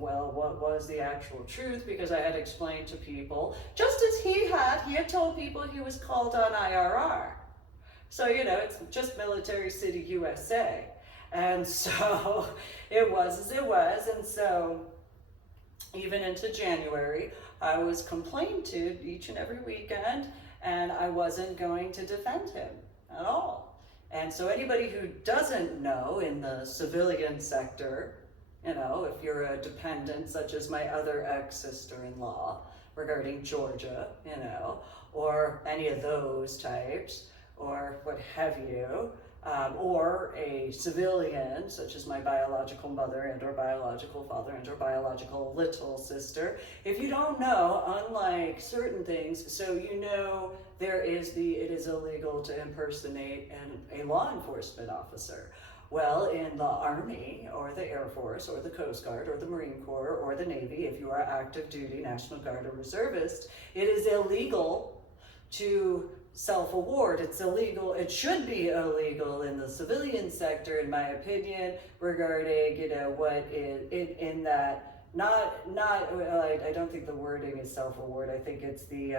well, what was the actual truth, because I had explained to people, just as he had told people he was called on IRR. So, you know, it's just Military City, USA. And so it was as it was. And so even into January, I was complained to each and every weekend, and I wasn't going to defend him at all. And so anybody who doesn't know in the civilian sector, you know, if you're a dependent, such as my other ex-sister-in-law regarding Georgia, you know, or any of those types, or what have you, or a civilian, such as my biological mother and or biological father and or biological little sister. If you don't know, unlike certain things, so you know it is illegal to impersonate a law enforcement officer. Well, in the Army or the Air Force or the Coast Guard or the Marine Corps or the Navy, if you are active duty, National Guard, or reservist, it is illegal to self-award. It's illegal. It should be illegal in the civilian sector, in my opinion, regarding, you know, what is in that, I don't think the wording is self-award. I think it's the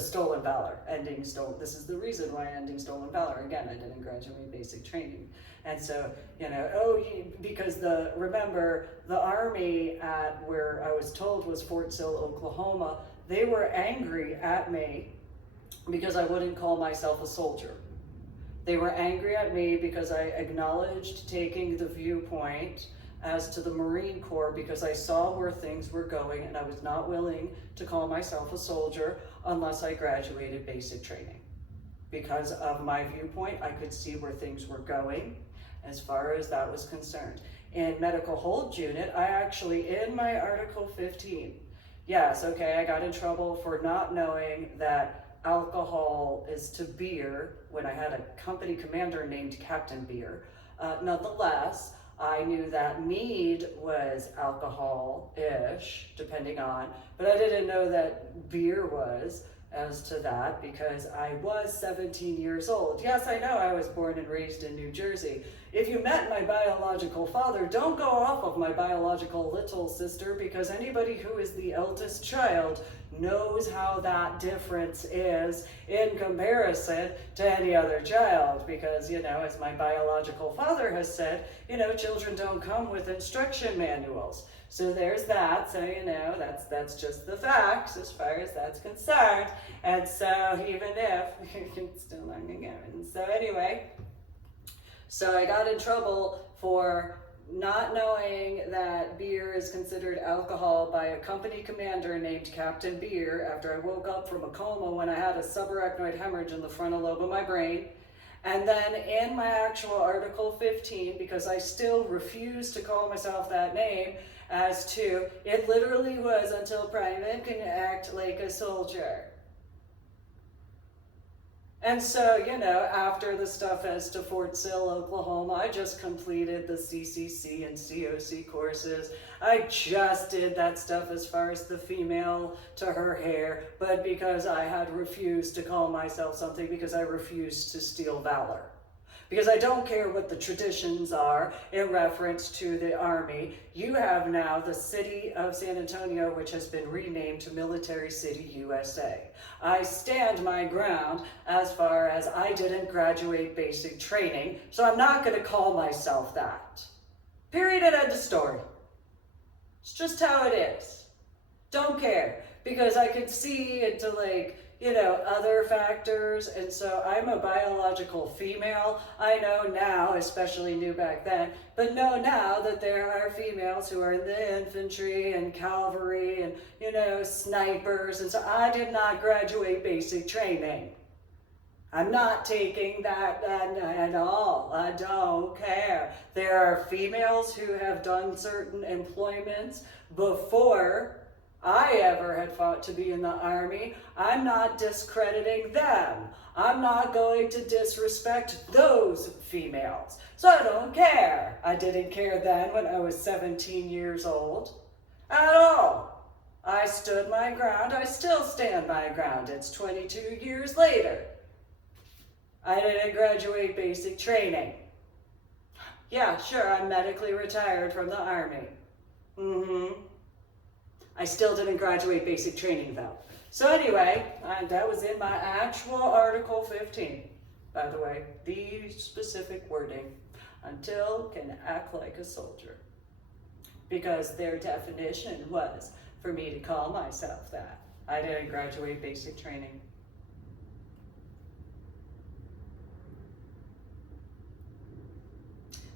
stolen valor, ending stolen. This is the reason why ending stolen valor. Again, I didn't graduate basic training. And so, you know, because remember, the Army at where I was told was Fort Sill, Oklahoma, they were angry at me because I wouldn't call myself a soldier. They were angry at me because I acknowledged taking the viewpoint as to the Marine Corps because I saw where things were going, and I was not willing to call myself a soldier unless I graduated basic training. Because of my viewpoint, I could see where things were going as far as that was concerned. In medical hold unit, I actually, in my Article 15, yes, okay, I got in trouble for not knowing that alcohol is to beer when I had a company commander named Captain Beer. Nonetheless, I knew that mead was alcohol-ish, depending on, but I didn't know that beer was as to that because I was 17 years old. Yes, I know I was born and raised in New Jersey. If you met my biological father, don't go off of my biological little sister because anybody who is the eldest child knows how that difference is in comparison to any other child because, you know, as my biological father has said, you know, children don't come with instruction manuals. So there's that, so you know, that's just the facts as far as that's concerned. And so even if, it's still not going. And so anyway, so I got in trouble for not knowing that beer is considered alcohol by a company commander named Captain Beer after I woke up from a coma when I had a subarachnoid hemorrhage in the frontal lobe of my brain. And then in my actual Article 15, because I still refuse to call myself that name, as to, it literally was until Private can act like a soldier. And so, you know, after the stuff as to Fort Sill, Oklahoma, I just completed the CCC and COC courses. I just did that stuff as far as the female to her hair, but because I had refused to call myself something, because I refused to steal valor. Because I don't care what the traditions are in reference to the Army. You have now the city of San Antonio, which has been renamed to Military City, USA. I stand my ground as far as I didn't graduate basic training, so I'm not going to call myself that. Period and end of story. It's just how it is. Don't care, because I could see into like, you know, other factors, and so I'm a biological female. I know now, especially knew back then, but know now that there are females who are in the infantry and cavalry and, you know, snipers, and so I did not graduate basic training. I'm not taking that at all. I don't care. There are females who have done certain employments before I ever had fought to be in the Army. I'm not discrediting them. I'm not going to disrespect those females. So I don't care. I didn't care then when I was 17 years old at all. I stood my ground. I still stand my ground. It's 22 years later. I didn't graduate basic training. Yeah, sure, I'm medically retired from the Army. I still didn't graduate basic training though. So anyway, that was in my actual Article 15. By the way, the specific wording, until can act like a soldier. Because their definition was for me to call myself that. I didn't graduate basic training.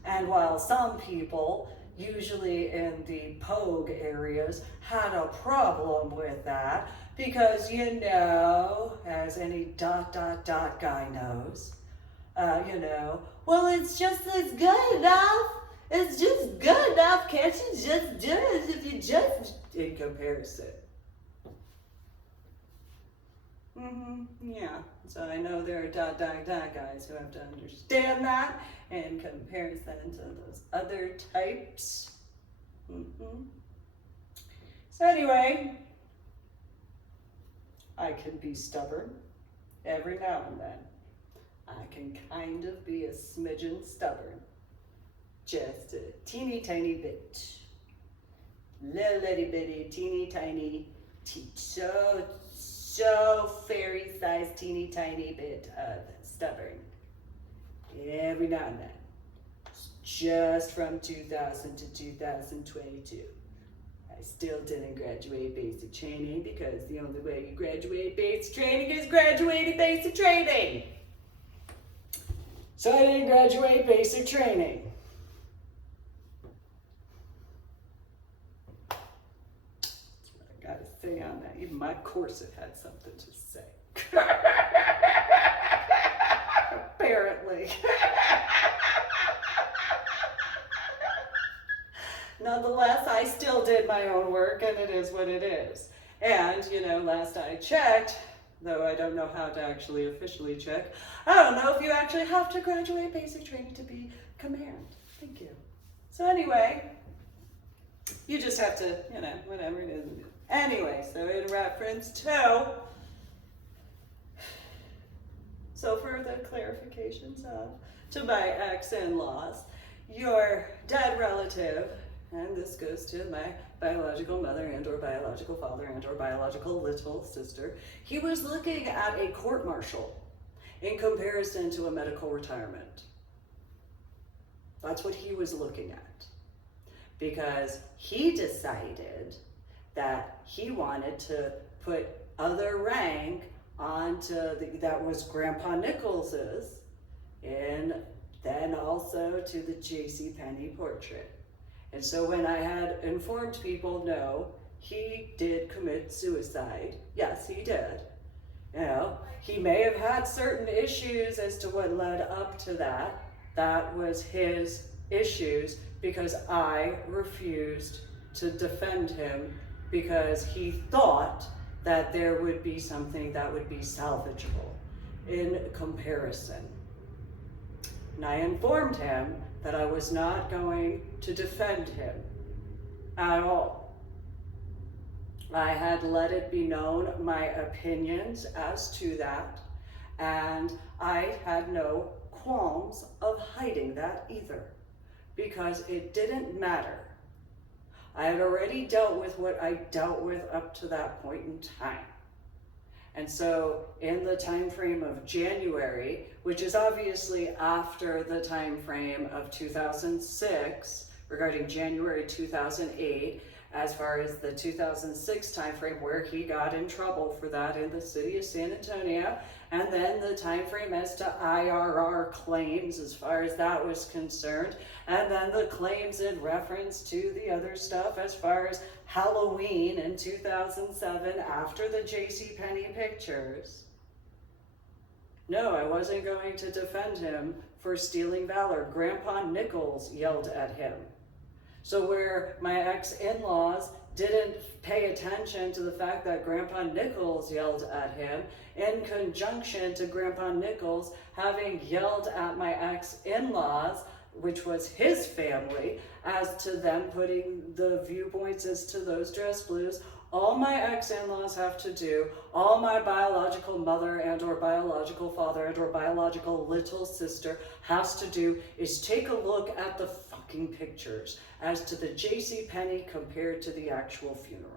And while some people, usually in the Pogue areas, had a problem with that because, you know, as any ... guy knows, you know, well, it's good enough. It's just good enough. Can't you just do it if you just, in comparison? Yeah, so I know there are ... guys who have to understand that in comparison to those other types. So anyway, I can be stubborn every now and then. I can kind of be a smidgen stubborn. Just a teeny tiny bit. Little bitty, teeny tiny, so fairy-sized teeny tiny bit of stubborn. Every now and then. Just from 2000 to 2022. I still didn't graduate basic training because the only way you graduate basic training is graduating basic training. So I didn't graduate basic training. That's what I gotta say on that. Even my corset had something to say. Apparently. Nonetheless, I still did my own work, and it is what it is. And, you know, last I checked, though I don't know how to actually officially check, I don't know if you actually have to graduate basic training to be command. Thank you. So anyway, you just have to, you know, whatever it is. Anyway, so in reference to, so for the clarifications to my ex-in-laws, your dead relative, and this goes to my biological mother and or biological father and or biological little sister, he was looking at a court-martial in comparison to a medical retirement. That's what he was looking at. Because he decided that he wanted to put other rank onto that was Grandpa Nichols's, and then also to the JCPenney portrait. And so when I had informed people, no, he did commit suicide. Yes, he did. You know, he may have had certain issues as to what led up to that. That was his issues because I refused to defend him because he thought that there would be something that would be salvageable in comparison. And I informed him that I was not going to defend him at all. I had let it be known my opinions as to that, and I had no qualms of hiding that either, because it didn't matter. I had already dealt with what I dealt with up to that point in time. And so in the time frame of January, which is obviously after the time frame of 2006, regarding January 2008, as far as the 2006 time frame where he got in trouble for that in the city of San Antonio, and then the time frame as to IRR claims as far as that was concerned, and then the claims in reference to the other stuff as far as Halloween in 2007 after the JCPenney pictures. No, I wasn't going to defend him for stealing valor. Grandpa Nichols yelled at him. So where my ex-in-laws didn't pay attention to the fact that Grandpa Nichols yelled at him, in conjunction to Grandpa Nichols having yelled at my ex-in-laws, which was his family, as to them putting the viewpoints as to those dress blues, all my ex-in-laws have to do, all my biological mother and or biological father and or biological little sister has to do is take a look at the fucking pictures as to the JCPenney compared to the actual funeral.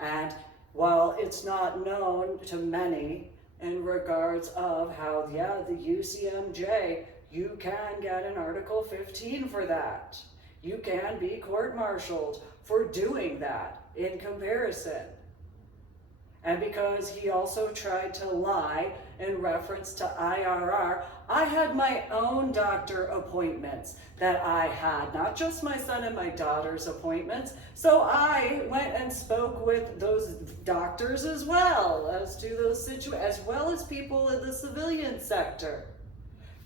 And while it's not known to many in regards of how, yeah, the UCMJ, you can get an Article 15 for that. You can be court-martialed for doing that in comparison. And because he also tried to lie in reference to IRR, I had my own doctor appointments that I had, not just my son and my daughter's appointments. So I went and spoke with those doctors as well as to those as well as people in the civilian sector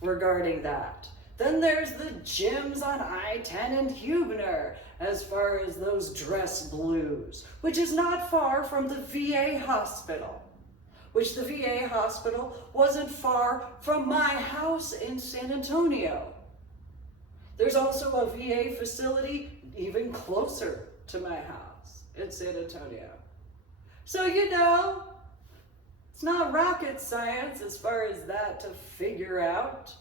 regarding that. Then there's the gyms on I-10 and Huebner as far as those dress blues, which is not far from the VA hospital, which the VA hospital wasn't far from my house in San Antonio. There's also a VA facility even closer to my house in San Antonio. So, you know, it's not rocket science as far as that to figure out.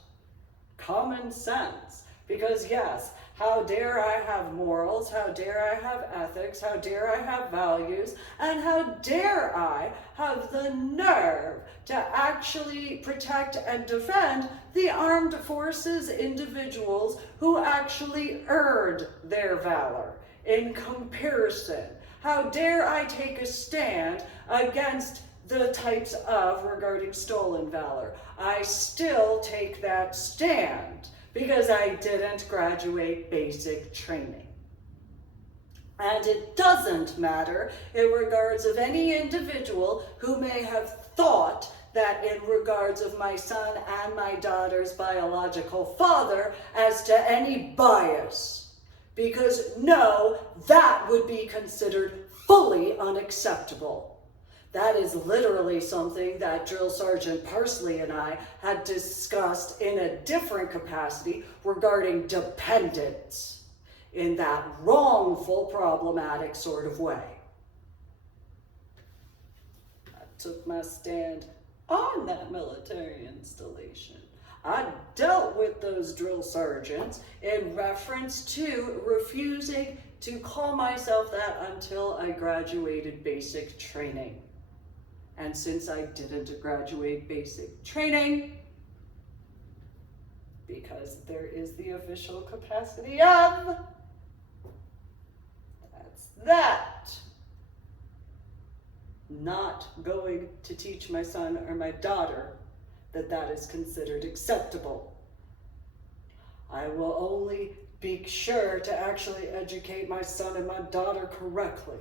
Common sense. Because yes, how dare I have morals, how dare I have ethics, how dare I have values, and how dare I have the nerve to actually protect and defend the armed forces individuals who actually earned their valor in comparison. How dare I take a stand against the types of regarding stolen valor. I still take that stand because I didn't graduate basic training. And it doesn't matter in regards of any individual who may have thought that in regards of my son and my daughter's biological father as to any bias. Because no, that would be considered fully unacceptable. That is literally something that Drill Sergeant Parsley and I had discussed in a different capacity regarding dependence in that wrongful, problematic sort of way. I took my stand on that military installation. I dealt with those drill sergeants in reference to refusing to call myself that until I graduated basic training. And since I didn't graduate basic training, because there is the official capacity of, that's that. Not going to teach my son or my daughter that that is considered acceptable. I will only be sure to actually educate my son and my daughter correctly.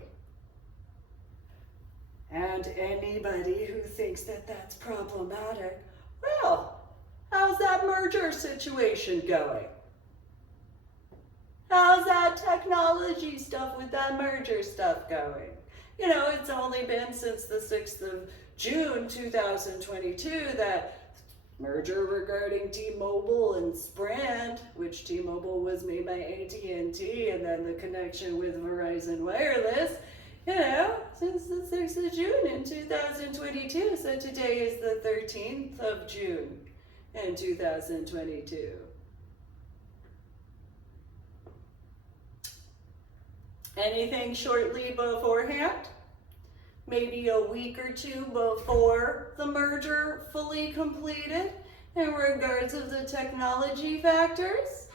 And anybody who thinks that that's problematic, well, how's that merger situation going? How's that technology stuff with that merger stuff going? You know, it's only been since the 6th of June 2022 that merger regarding T-Mobile and Sprint, which T-Mobile was made by AT&T, and then the connection with Verizon Wireless, you know, since the 6th of June in 2022. So today is the 13th of June in 2022. Anything shortly beforehand? Maybe a week or two before the merger fully completed in regards of the technology factors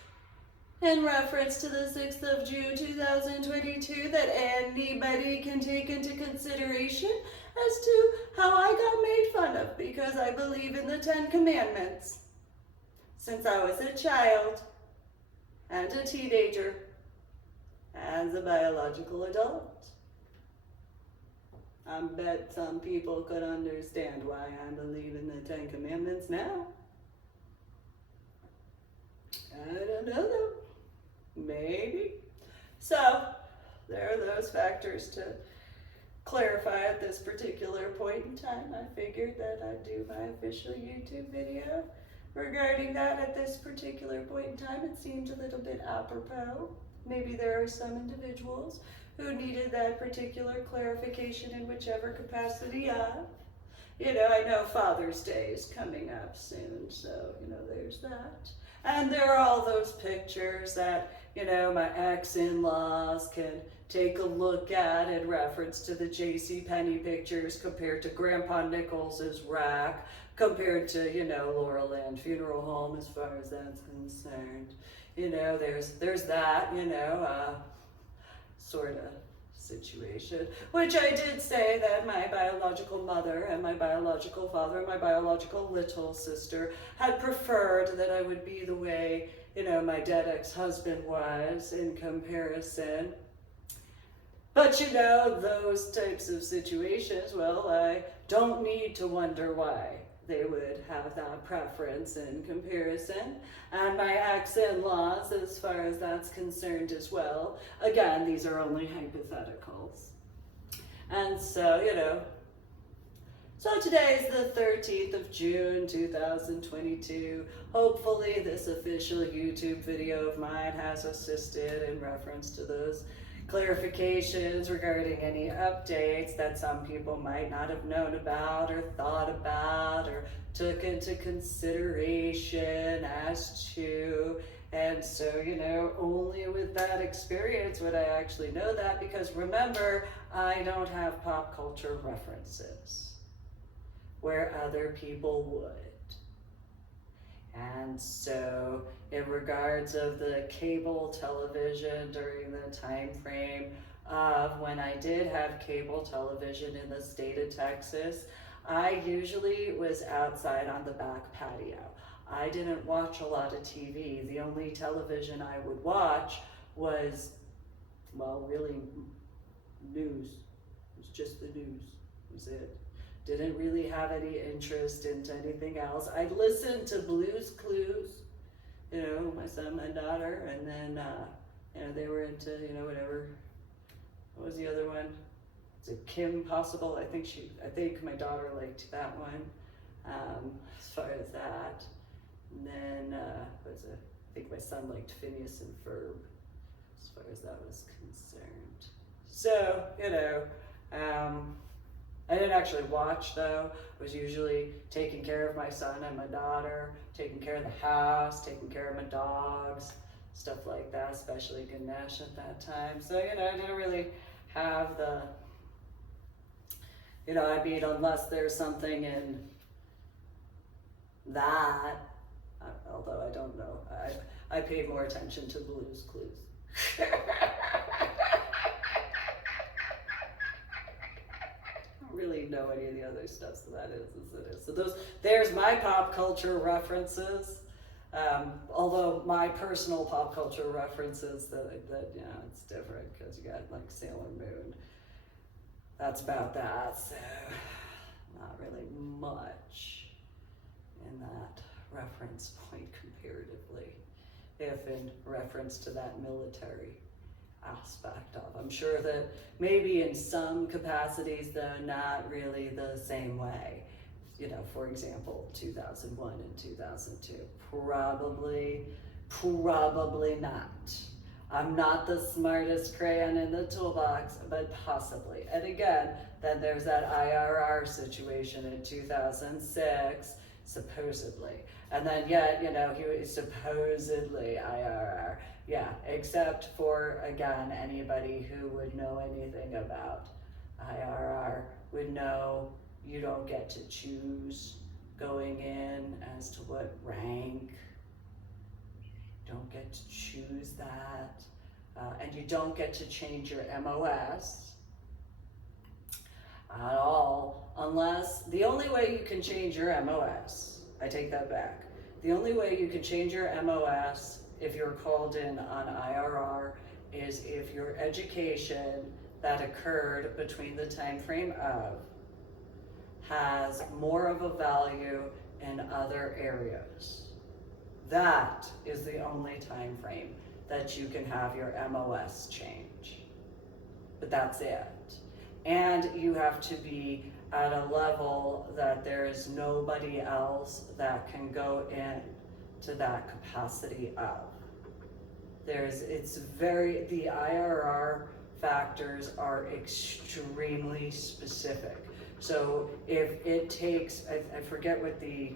in reference to the 6th of June 2022 that anybody can take into consideration as to how I got made fun of because I believe in the 10 Commandments since I was a child and a teenager as a biological adult. I bet some people could understand why I believe in the 10 Commandments now. I don't know though. Maybe. So, there are those factors to clarify at this particular point in time. I figured that I'd do my official YouTube video regarding that at this particular point in time. It seemed a little bit apropos. Maybe there are some individuals who needed that particular clarification in whichever capacity of. You know, I know Father's Day is coming up soon, so, you know, there's that. And there are all those pictures that, you know, my ex-in-laws can take a look at in reference to the JCPenney pictures compared to Grandpa Nichols's rack, compared to, you know, Laurel Land Funeral Home as far as that's concerned. You know, there's that, you know, sort of situation, which I did say that my biological mother and my biological father and my biological little sister had preferred that I would be the way, you know, my dead ex-husband was in comparison. But, you know, those types of situations, well, I don't need to wonder why they would have that preference in comparison. And my ex-in-laws, as far as that's concerned as well, again, these are only hypotheticals. And so, you know, so today is the 13th of June, 2022. Hopefully this official YouTube video of mine has assisted in reference to those clarifications regarding any updates that some people might not have known about or thought about or took into consideration as to. And so, you know, only with that experience would I actually know that, because remember, I don't have pop culture references where other people would. And so in regards of the cable television during the time frame of when I did have cable television in the state of Texas, I usually was outside on the back patio. I didn't watch a lot of TV. The only television I would watch was, well, really news. It was just the news. That was it. Didn't really have any interest into anything else. I listened to Blue's Clues, you know, my son, my daughter, and then, you know, they were into, you know, whatever. What was the other one? Is it Kim Possible? I think my daughter liked that one, as far as that. And then, I think my son liked Phineas and Ferb, as far as that was concerned. So, you know, I didn't actually watch though. I was usually taking care of my son and my daughter, taking care of the house, taking care of my dogs, stuff like that, especially Ganesh at that time. So, you know, I didn't really have the, you know, I mean, unless there's something in that, although I don't know, I paid more attention to Blue's Clues. Really know any of the other stuff, so that is as it is. So there's my pop culture references. Although my personal pop culture references that you know, it's different because you got like Sailor Moon. That's about that. So not really much in that reference point comparatively, if in reference to that military aspect of. I'm sure that maybe in some capacities, though not really the same way. You know, for example, 2001 and 2002, probably not. I'm not the smartest crayon in the toolbox, but possibly. And again, then there's that IRR situation in 2006, supposedly. And then yet, you know, he was supposedly IRR. Yeah, except for, again, anybody who would know anything about IRR would know you don't get to choose going in as to what rank. You don't get to choose that. And you don't get to change your MOS at all, unless, the only way you can change your MOS, I take that back. The only way you can change your MOS if you're called in on IRR is if your education that occurred between the time frame of has more of a value in other areas. That is the only time frame that you can have your MOS change. But that's it. And you have to be at a level that there is nobody else that can go in to that capacity of. The IRR factors are extremely specific. So if it takes, I forget what the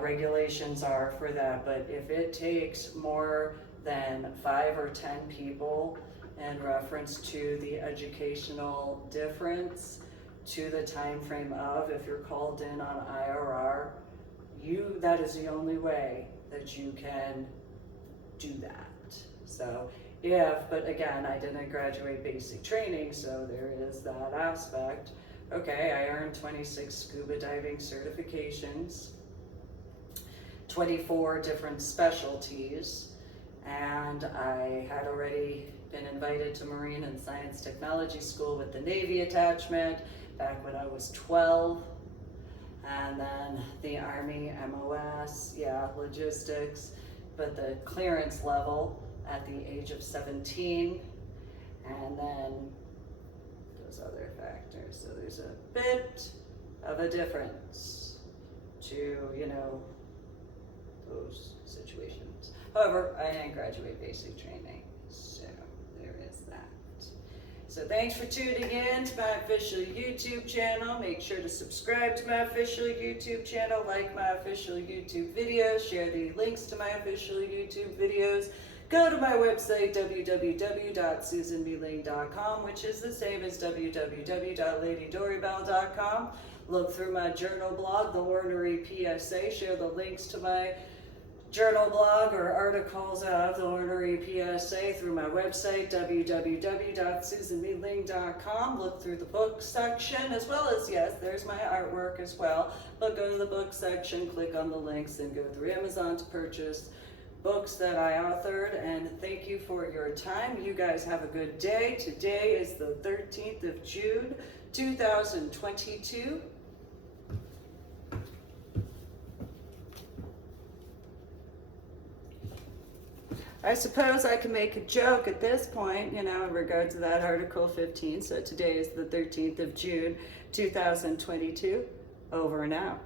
regulations are for that, but if it takes more than 5 or 10 people in reference to the educational difference to the time frame of, if you're called in on IRR, that is the only way that you can do that. So but again, I didn't graduate basic training, so there is that aspect. Okay, I earned 26 scuba diving certifications, 24 different specialties, and I had already been invited to Marine and Science Technology School with the Navy attachment back when I was 12. And then the Army MOS, logistics, but the clearance level at the age of 17. And then those other factors. So there's a bit of a difference to, those situations. However, I didn't graduate basic training, so there is that. So thanks for tuning in to my official YouTube channel. Make sure to subscribe to my official YouTube channel, like my official YouTube videos, share the links to my official YouTube videos. Go to my website, www.susanmeling.com, which is the same as www.ladydorybell.com. Look through my journal blog, The Ornery PSA, share the links to my journal blog or articles of the Ornery PSA through my website, www.susanmeadling.com. Look through the book section, as well as, yes, there's my artwork as well. But go to the book section, click on the links, and go through Amazon to purchase books that I authored. And thank you for your time. You guys have a good day. Today is the 13th of June, 2022. I suppose I can make a joke at this point, in regard to that Article 15. So today is the 13th of June, 2022. Over and out.